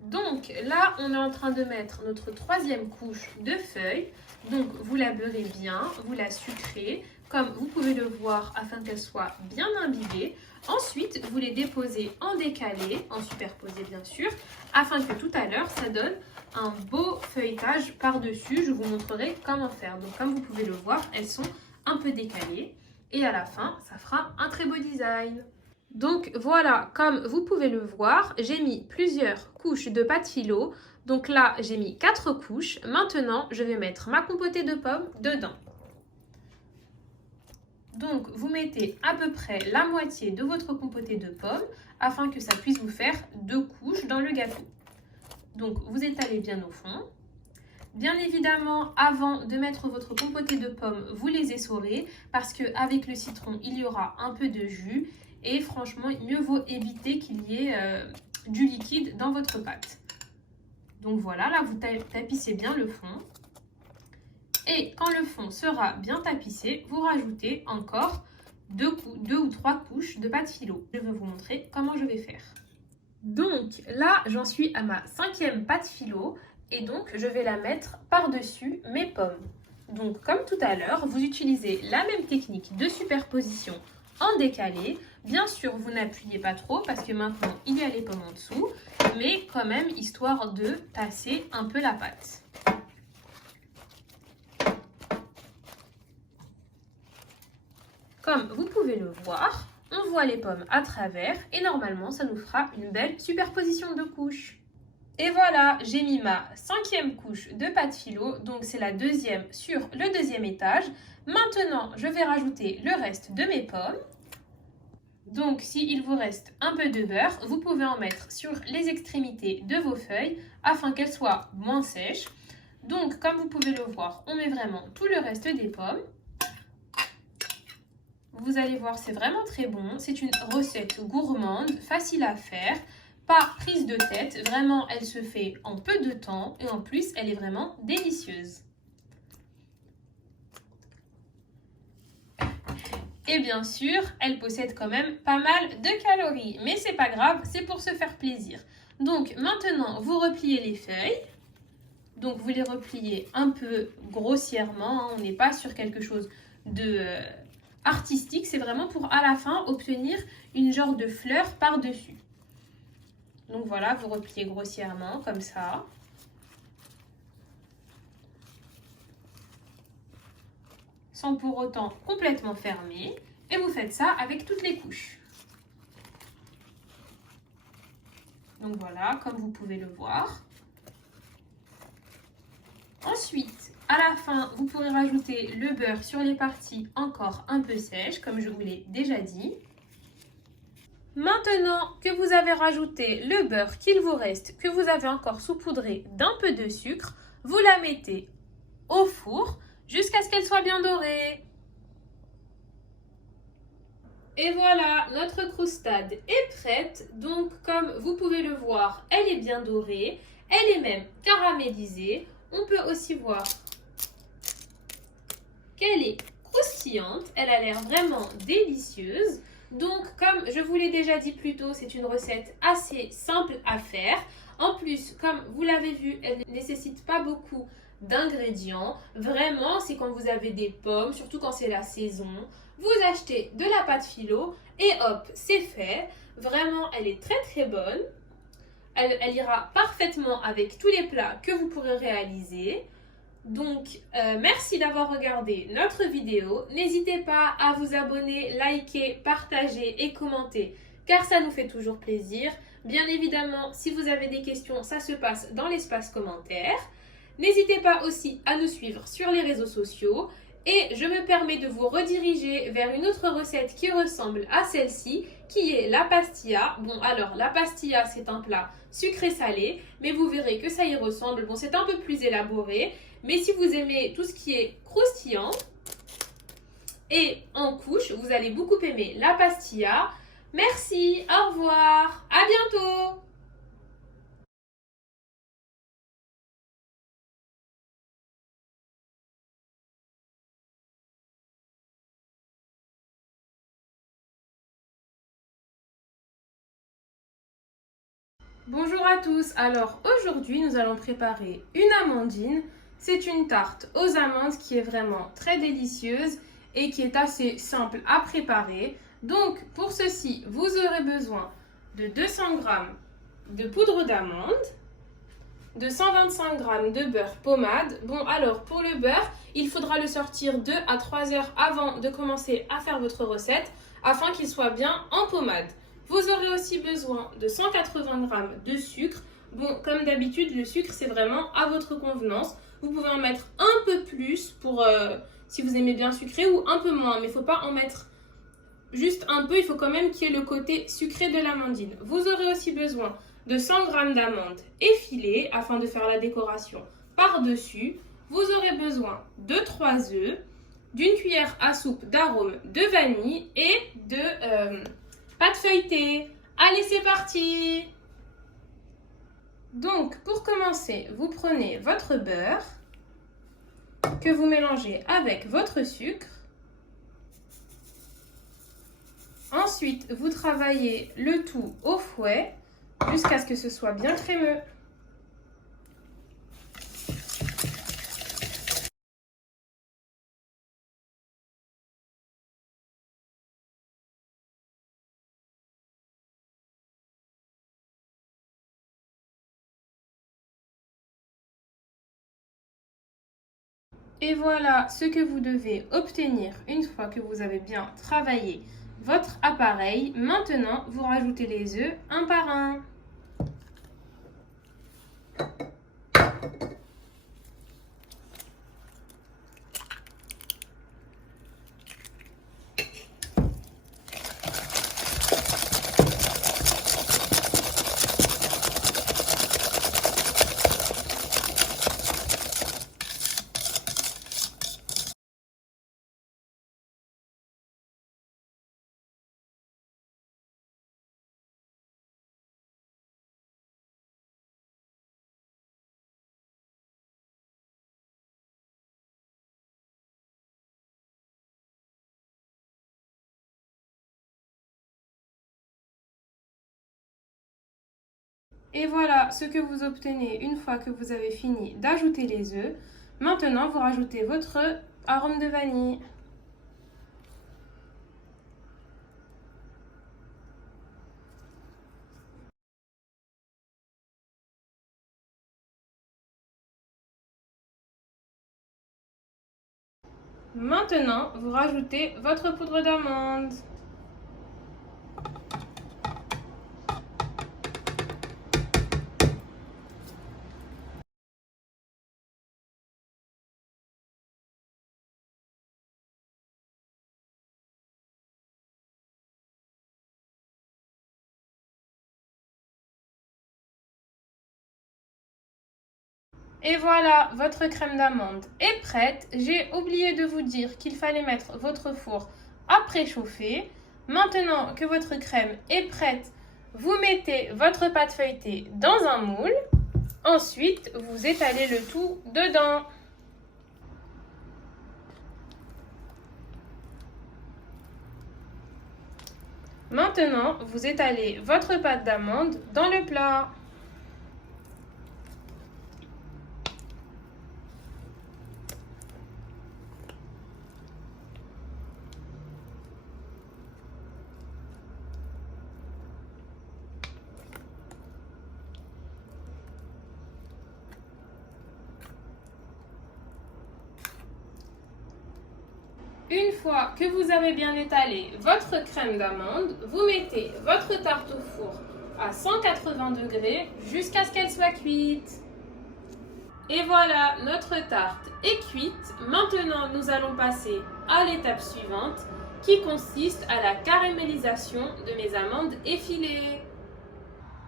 Donc là, on est en train de mettre notre troisième couche de feuilles. Donc vous la beurrez bien, vous la sucrez, comme vous pouvez le voir afin qu'elle soit bien imbibée. Ensuite, vous les déposez en décalé, en superposé bien sûr, afin que tout à l'heure, ça donne un beau feuilletage par-dessus. Je vous montrerai comment faire. Donc comme vous pouvez le voir, elles sont un peu décalées. Et à la fin, ça fera un très beau design. Donc voilà, comme vous pouvez le voir, j'ai mis plusieurs couches de pâte philo. Donc là, j'ai mis 4 couches. Maintenant, je vais mettre ma compotée de pommes dedans. Donc, vous mettez à peu près la moitié de votre compotée de pommes afin que ça puisse vous faire 2 couches dans le gâteau. Donc, vous étalez bien au fond. Bien évidemment, avant de mettre votre compotée de pommes, vous les essorez parce qu'avec le citron, il y aura un peu de jus. Et franchement, mieux vaut éviter qu'il y ait du liquide dans votre pâte. Donc voilà, là vous tapissez bien le fond. Et quand le fond sera bien tapissé, vous rajoutez encore 2 ou 3 couches de pâte philo. Je vais vous montrer comment je vais faire. Donc là, j'en suis à ma 5e pâte philo. Et donc, je vais la mettre par-dessus mes pommes. Donc comme tout à l'heure, vous utilisez la même technique de superposition en décalé. Bien sûr, vous n'appuyez pas trop parce que maintenant, il y a les pommes en dessous, mais quand même, histoire de tasser un peu la pâte. Comme vous pouvez le voir, on voit les pommes à travers et normalement, ça nous fera une belle superposition de couches. Et voilà, j'ai mis ma 5e couche de pâte philo, donc c'est la 2e sur le 2e étage. Maintenant, je vais rajouter le reste de mes pommes. Donc, s'il vous reste un peu de beurre, vous pouvez en mettre sur les extrémités de vos feuilles afin qu'elles soient moins sèches. Donc, comme vous pouvez le voir, on met vraiment tout le reste des pommes. Vous allez voir, c'est vraiment très bon. C'est une recette gourmande, facile à faire, pas prise de tête. Vraiment, elle se fait en peu de temps et en plus, elle est vraiment délicieuse. Et bien sûr, elle possède quand même pas mal de calories. Mais c'est pas grave, c'est pour se faire plaisir. Donc maintenant, vous repliez les feuilles. Donc vous les repliez un peu grossièrement. On n'est pas sur quelque chose de artistique. C'est vraiment pour à la fin obtenir une genre de fleur par-dessus. Donc voilà, vous repliez grossièrement comme ça. Sans pour autant complètement fermer. Et vous faites ça avec toutes les couches. Donc voilà, comme vous pouvez le voir. Ensuite, à la fin, vous pourrez rajouter le beurre sur les parties encore un peu sèches, comme je vous l'ai déjà dit. Maintenant que vous avez rajouté le beurre qu'il vous reste, que vous avez encore saupoudré d'un peu de sucre, vous la mettez au four jusqu'à ce qu'elle soit bien dorée. Et voilà, notre croustade est prête. Donc, comme vous pouvez le voir, elle est bien dorée. Elle est même caramélisée. On peut aussi voir qu'elle est croustillante. Elle a l'air vraiment délicieuse. Donc, comme je vous l'ai déjà dit plus tôt, c'est une recette assez simple à faire. En plus, comme vous l'avez vu, elle ne nécessite pas beaucoup d'ingrédients. Vraiment, c'est quand vous avez des pommes, surtout quand c'est la saison. Vous achetez de la pâte philo et hop, c'est fait. Vraiment, elle est très très bonne. Elle ira parfaitement avec tous les plats que vous pourrez réaliser. Donc, merci d'avoir regardé notre vidéo. N'hésitez pas à vous abonner, liker, partager et commenter car ça nous fait toujours plaisir. Bien évidemment, si vous avez des questions, ça se passe dans l'espace commentaire. N'hésitez pas aussi à nous suivre sur les réseaux sociaux Et je me permets de vous rediriger vers une autre recette qui ressemble à celle-ci, qui est la pastilla. Bon, alors, la pastilla, c'est un plat sucré-salé, mais vous verrez que ça y ressemble. Bon, c'est un peu plus élaboré, mais si vous aimez tout ce qui est croustillant et en couche, vous allez beaucoup aimer la pastilla. Merci, au revoir, à bientôt! Bonjour à tous, alors aujourd'hui nous allons préparer une amandine. C'est une tarte aux amandes qui est vraiment très délicieuse et qui est assez simple à préparer. Donc pour ceci, vous aurez besoin de 200 g de poudre d'amande, de 125 g de beurre pommade. Bon alors pour le beurre, il faudra le sortir 2 à 3 heures avant de commencer à faire votre recette afin qu'il soit bien en pommade. Vous aurez aussi besoin de 180 g de sucre. Bon, comme d'habitude, le sucre, c'est vraiment à votre convenance. Vous pouvez en mettre un peu plus pour si vous aimez bien sucré ou un peu moins. Mais il ne faut pas en mettre juste un peu. Il faut quand même qu'il y ait le côté sucré de l'amandine. Vous aurez aussi besoin de 100 g d'amandes effilées afin de faire la décoration par-dessus. Vous aurez besoin de 3 œufs, d'une cuillère à soupe d'arôme de vanille et de pâte feuilletée. Allez, c'est parti! Donc, pour commencer, vous prenez votre beurre que vous mélangez avec votre sucre. Ensuite, vous travaillez le tout au fouet jusqu'à ce que ce soit bien crémeux. Et voilà ce que vous devez obtenir une fois que vous avez bien travaillé votre appareil. Maintenant, vous rajoutez les œufs un par un. Et voilà ce que vous obtenez une fois que vous avez fini d'ajouter les œufs. Maintenant, vous rajoutez votre arôme de vanille. Maintenant, vous rajoutez votre poudre d'amande. Et voilà, votre crème d'amande est prête. J'ai oublié de vous dire qu'il fallait mettre votre four à préchauffer. Maintenant que votre crème est prête, vous mettez votre pâte feuilletée dans un moule. Ensuite, vous étalez le tout dedans. Maintenant, vous étalez votre pâte d'amande dans le plat. Une fois que vous avez bien étalé votre crème d'amande, vous mettez votre tarte au four à 180 degrés jusqu'à ce qu'elle soit cuite. Et voilà, notre tarte est cuite. Maintenant, nous allons passer à l'étape suivante qui consiste à la caramélisation de mes amandes effilées.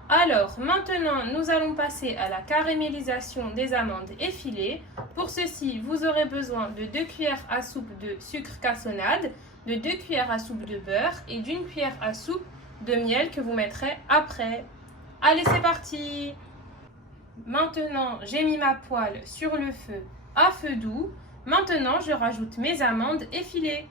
Alors, maintenant, nous allons passer à la caramélisation des amandes effilées. Pour ceci, vous aurez besoin de 2 cuillères à soupe de sucre cassonade, de 2 cuillères à soupe de beurre et d'1 cuillère à soupe de miel que vous mettrez après. Allez, c'est parti! Maintenant, j'ai mis ma poêle sur le feu à feu doux. Maintenant, je rajoute mes amandes effilées.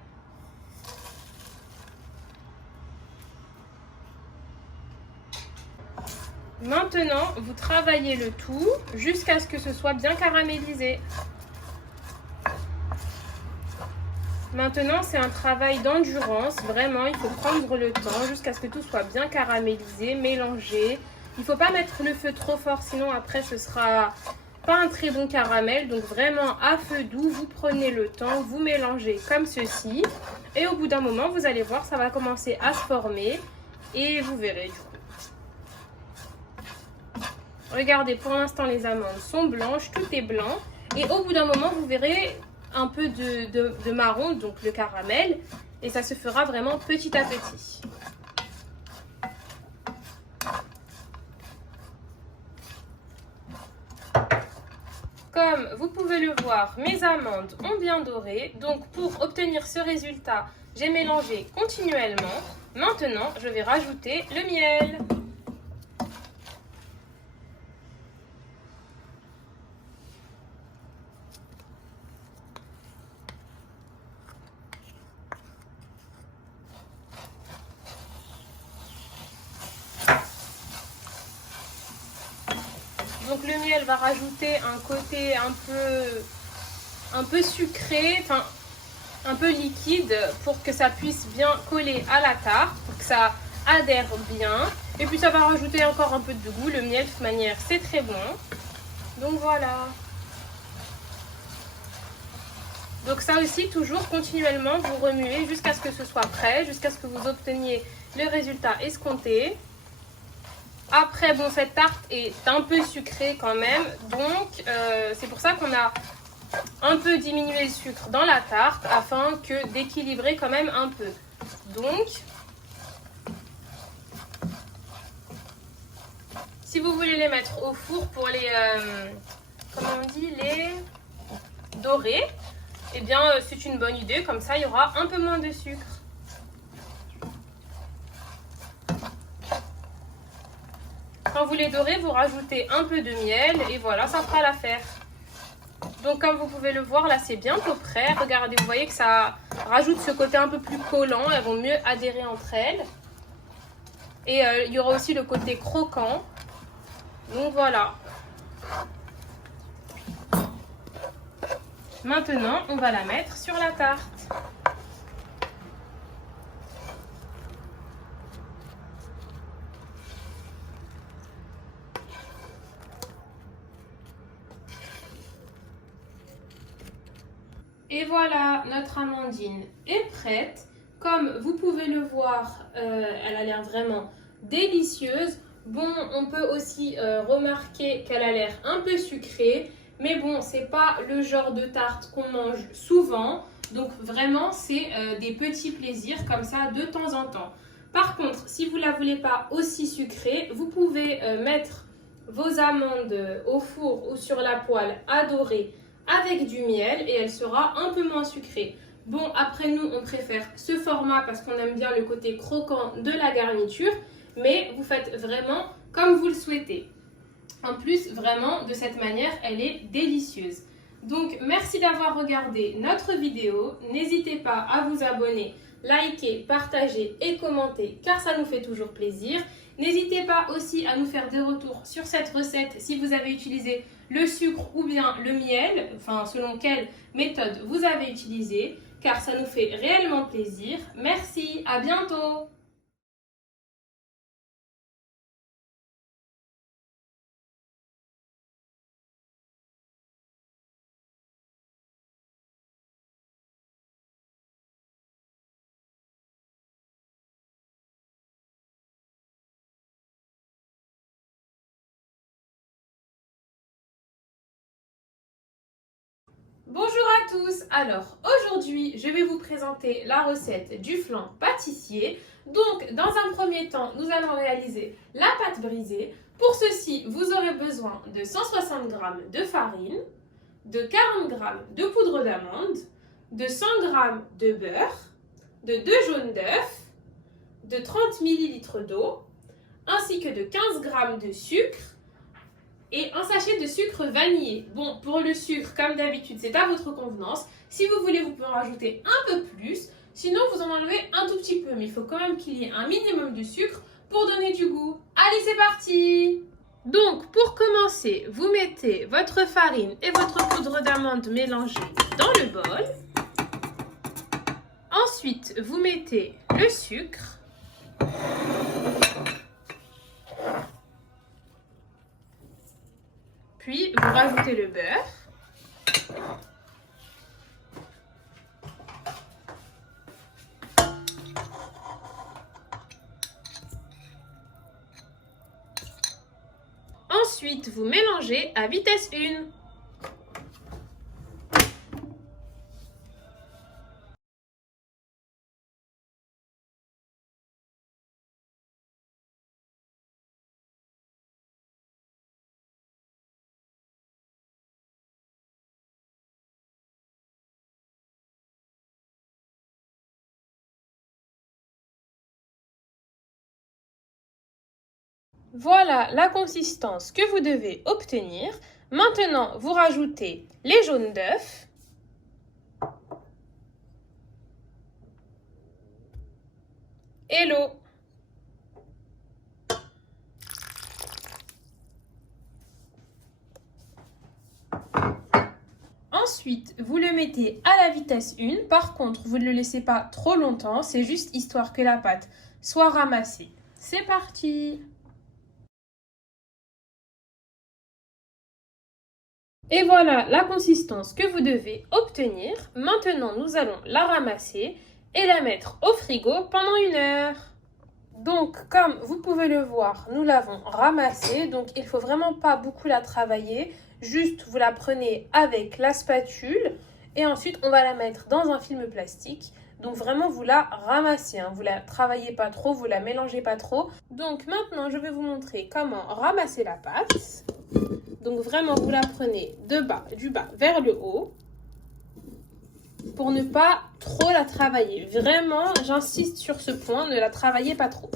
Maintenant, vous travaillez le tout jusqu'à ce que ce soit bien caramélisé. Maintenant, c'est un travail d'endurance. Vraiment, il faut prendre le temps jusqu'à ce que tout soit bien caramélisé, mélangé. Il ne faut pas mettre le feu trop fort, sinon après, ce sera pas un très bon caramel. Donc vraiment, à feu doux, vous prenez le temps, vous mélangez comme ceci. Et au bout d'un moment, vous allez voir, ça va commencer à se former. Et vous verrez du coup. Regardez, pour l'instant, les amandes sont blanches, tout est blanc. Et au bout d'un moment, vous verrez un peu de marron, donc le caramel. Et ça se fera vraiment petit à petit. Comme vous pouvez le voir, mes amandes ont bien doré. Donc pour obtenir ce résultat, j'ai mélangé continuellement. Maintenant, je vais rajouter le miel. Donc le miel va rajouter un côté un peu sucré, enfin un peu liquide pour que ça puisse bien coller à la tarte, pour que ça adhère bien. Et puis ça va rajouter encore un peu de goût. Le miel de toute manière c'est très bon. Donc voilà. Donc ça aussi toujours continuellement vous remuez jusqu'à ce que ce soit prêt, jusqu'à ce que vous obteniez le résultat escompté. Après, bon, cette tarte est un peu sucrée quand même, donc c'est pour ça qu'on a un peu diminué le sucre dans la tarte afin d'équilibrer quand même un peu. Donc, si vous voulez les mettre au four pour les, comment on dit, les dorer, eh bien c'est une bonne idée, comme ça il y aura un peu moins de sucre. Quand vous les dorez, vous rajoutez un peu de miel et voilà, ça fera l'affaire. Donc comme vous pouvez le voir, là c'est bientôt prêt. Regardez, vous voyez que ça rajoute ce côté un peu plus collant. Elles vont mieux adhérer entre elles. Et il y aura aussi le côté croquant. Donc voilà. Maintenant, on va la mettre sur la tarte. Et voilà, notre amandine est prête. Comme vous pouvez le voir, elle a l'air vraiment délicieuse. Bon, on peut aussi remarquer qu'elle a l'air un peu sucrée. Mais bon, c'est pas le genre de tarte qu'on mange souvent. Donc vraiment, c'est des petits plaisirs comme ça de temps en temps. Par contre, si vous ne la voulez pas aussi sucrée, vous pouvez mettre vos amandes au four ou sur la poêle à dorer avec du miel et elle sera un peu moins sucrée. Bon, après nous, on préfère ce format parce qu'on aime bien le côté croquant de la garniture, mais vous faites vraiment comme vous le souhaitez. En plus, vraiment, de cette manière, elle est délicieuse. Donc, merci d'avoir regardé notre vidéo. N'hésitez pas à vous abonner, liker, partager et commenter car ça nous fait toujours plaisir. N'hésitez pas aussi à nous faire des retours sur cette recette si vous avez utilisé le sucre ou bien le miel, enfin selon quelle méthode vous avez utilisé, car ça nous fait réellement plaisir. Merci, à bientôt! Bonjour à tous. Alors aujourd'hui je vais vous présenter la recette du flan pâtissier. Donc dans un premier temps nous allons réaliser la pâte brisée. Pour ceci vous aurez besoin de 160 g de farine, de 40 g de poudre d'amande, de 100 g de beurre, de 2 jaunes d'œufs, de 30 ml d'eau, ainsi que de 15 g de sucre et un sachet de sucre vanillé. Bon, pour le sucre, comme d'habitude, c'est à votre convenance. Si vous voulez, vous pouvez en rajouter un peu plus. Sinon, vous en enlevez un tout petit peu. Mais il faut quand même qu'il y ait un minimum de sucre pour donner du goût. Allez, c'est parti! Donc, pour commencer, vous mettez votre farine et votre poudre d'amande mélangée dans le bol. Ensuite, vous mettez le sucre. Puis, vous rajoutez le beurre. Ensuite, vous mélangez à vitesse 1. Voilà la consistance que vous devez obtenir. Maintenant, vous rajoutez les jaunes d'œufs et l'eau. Ensuite, vous le mettez à la vitesse 1. Par contre, vous ne le laissez pas trop longtemps. C'est juste histoire que la pâte soit ramassée. C'est parti! Et voilà la consistance que vous devez obtenir. Maintenant, nous allons la ramasser et la mettre au frigo pendant 1 heure. Donc, comme vous pouvez le voir, nous l'avons ramassée. Donc, il ne faut vraiment pas beaucoup la travailler. Juste, vous la prenez avec la spatule et ensuite, on va la mettre dans un film plastique. Donc, vraiment, vous la ramassez. Vous ne la travaillez pas trop, vous ne la mélangez pas trop. Donc, maintenant, je vais vous montrer comment ramasser la pâte. Donc vraiment, vous la prenez du bas vers le haut pour ne pas trop la travailler. Vraiment, j'insiste sur ce point, ne la travaillez pas trop.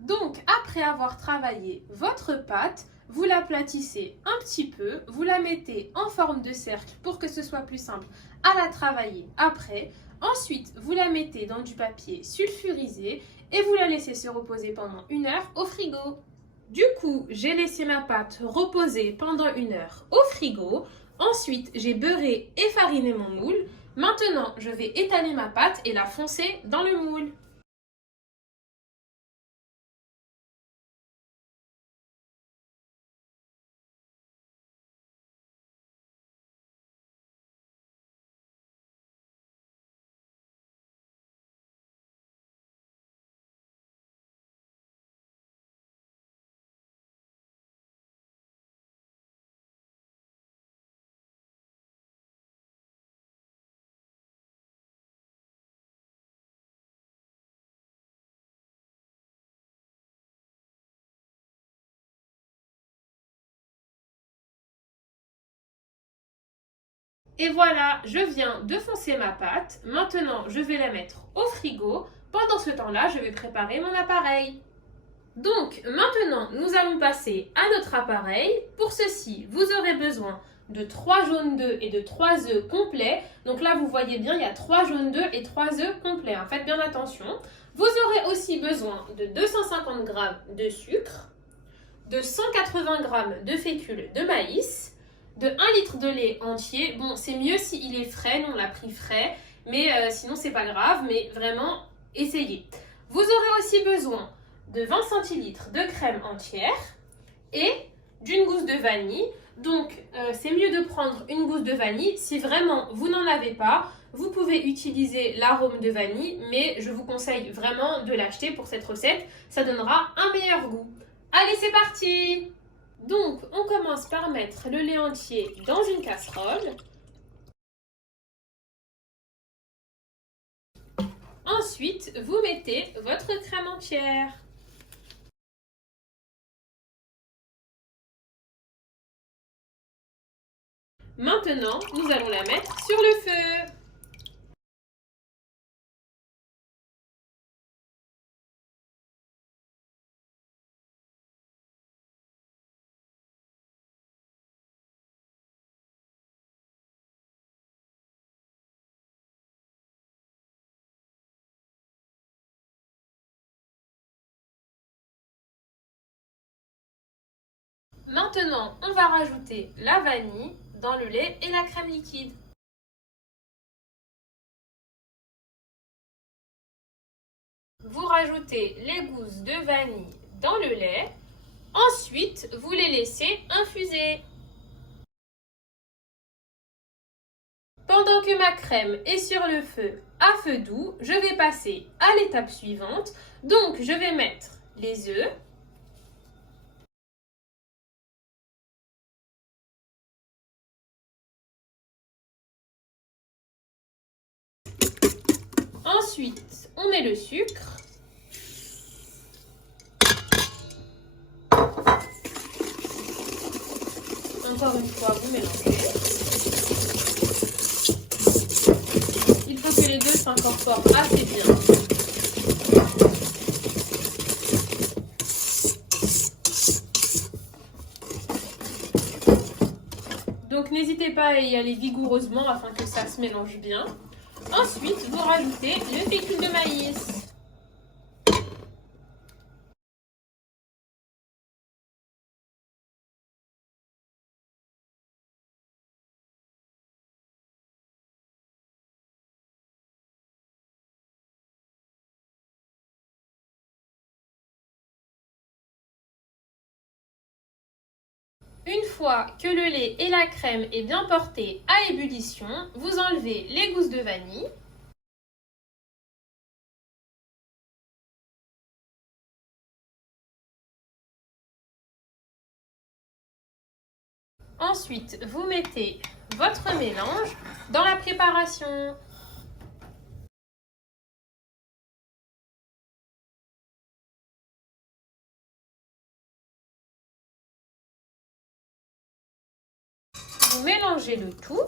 Donc, après avoir travaillé votre pâte, vous l'aplatissez un petit peu, vous la mettez en forme de cercle pour que ce soit plus simple à la travailler après. Ensuite, vous la mettez dans du papier sulfurisé et vous la laissez se reposer pendant 1 heure au frigo. Du coup, j'ai laissé ma pâte reposer pendant 1 heure au frigo. Ensuite, j'ai beurré et fariné mon moule. Maintenant, je vais étaler ma pâte et la foncer dans le moule. Et voilà, je viens de foncer ma pâte. Maintenant, je vais la mettre au frigo. Pendant ce temps-là, je vais préparer mon appareil. Donc, maintenant, nous allons passer à notre appareil. Pour ceci, vous aurez besoin de 3 jaunes d'œufs et de 3 œufs complets. Donc là, vous voyez bien, il y a 3 jaunes d'œufs et 3 œufs complets. Faites bien attention. Vous aurez aussi besoin de 250 g de sucre, de 180 g de fécule de maïs, de 1 litre de lait entier. Bon, c'est mieux s'il est frais, nous on l'a pris frais, mais sinon c'est pas grave, mais vraiment, essayez. Vous aurez aussi besoin de 20 centilitres de crème entière et d'une gousse de vanille. Donc, c'est mieux de prendre une gousse de vanille. Si vraiment vous n'en avez pas, vous pouvez utiliser l'arôme de vanille, mais je vous conseille vraiment de l'acheter pour cette recette. Ça donnera un meilleur goût. Allez, c'est parti! Donc, on commence par mettre le lait entier dans une casserole. Ensuite, vous mettez votre crème entière. Maintenant, nous allons la mettre sur le feu. Maintenant, on va rajouter la vanille dans le lait et la crème liquide. Vous rajoutez les gousses de vanille dans le lait. Ensuite, vous les laissez infuser. Pendant que ma crème est sur le feu à feu doux, je vais passer à l'étape suivante. Donc, je vais mettre les œufs. Ensuite, on met le sucre. Encore une fois, vous mélangez. Il faut que les deux s'incorporent assez bien. Donc n'hésitez pas à y aller vigoureusement afin que ça se mélange bien. Ensuite, vous rajoutez le fécule de maïs. Une fois que le lait et la crème est bien portés à ébullition, vous enlevez les gousses de vanille. Ensuite, vous mettez votre mélange dans la préparation. Vous mélangez le tout.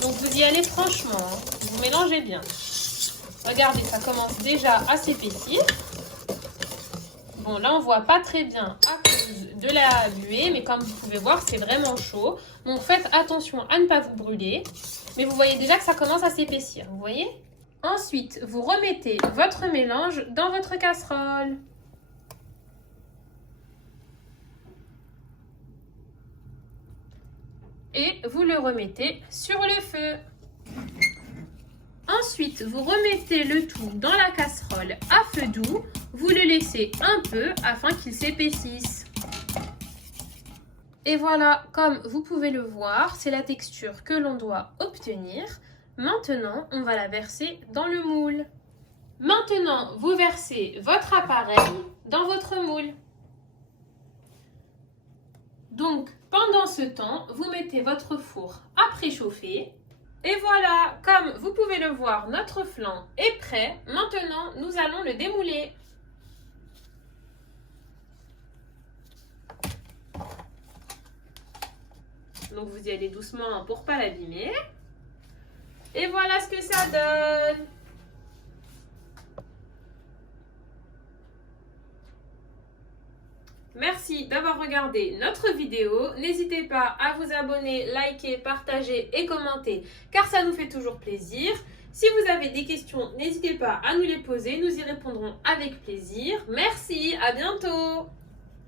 Donc vous y allez franchement, hein. Vous mélangez bien. Regardez, ça commence déjà à s'épaissir. Bon, là on voit pas très bien à cause de la buée, mais comme vous pouvez voir, c'est vraiment chaud. Donc faites attention à ne pas vous brûler. Mais vous voyez déjà que ça commence à s'épaissir, vous voyez? Ensuite, vous remettez votre mélange dans votre casserole. Et vous le remettez sur le feu. Ensuite, vous remettez le tout dans la casserole à feu doux. Vous le laissez un peu afin qu'il s'épaississe. Et voilà, comme vous pouvez le voir, c'est la texture que l'on doit obtenir. Maintenant, on va la verser dans le moule. Maintenant, vous versez votre appareil dans votre moule. Donc, pendant ce temps, vous mettez votre four à préchauffer. Et voilà, comme vous pouvez le voir, notre flan est prêt. Maintenant, nous allons le démouler. Donc, vous y allez doucement pour ne pas l'abîmer. Et voilà ce que ça donne. Merci d'avoir regardé notre vidéo. N'hésitez pas à vous abonner, liker, partager et commenter car ça nous fait toujours plaisir. Si vous avez des questions, n'hésitez pas à nous les poser. Nous y répondrons avec plaisir. Merci, à bientôt.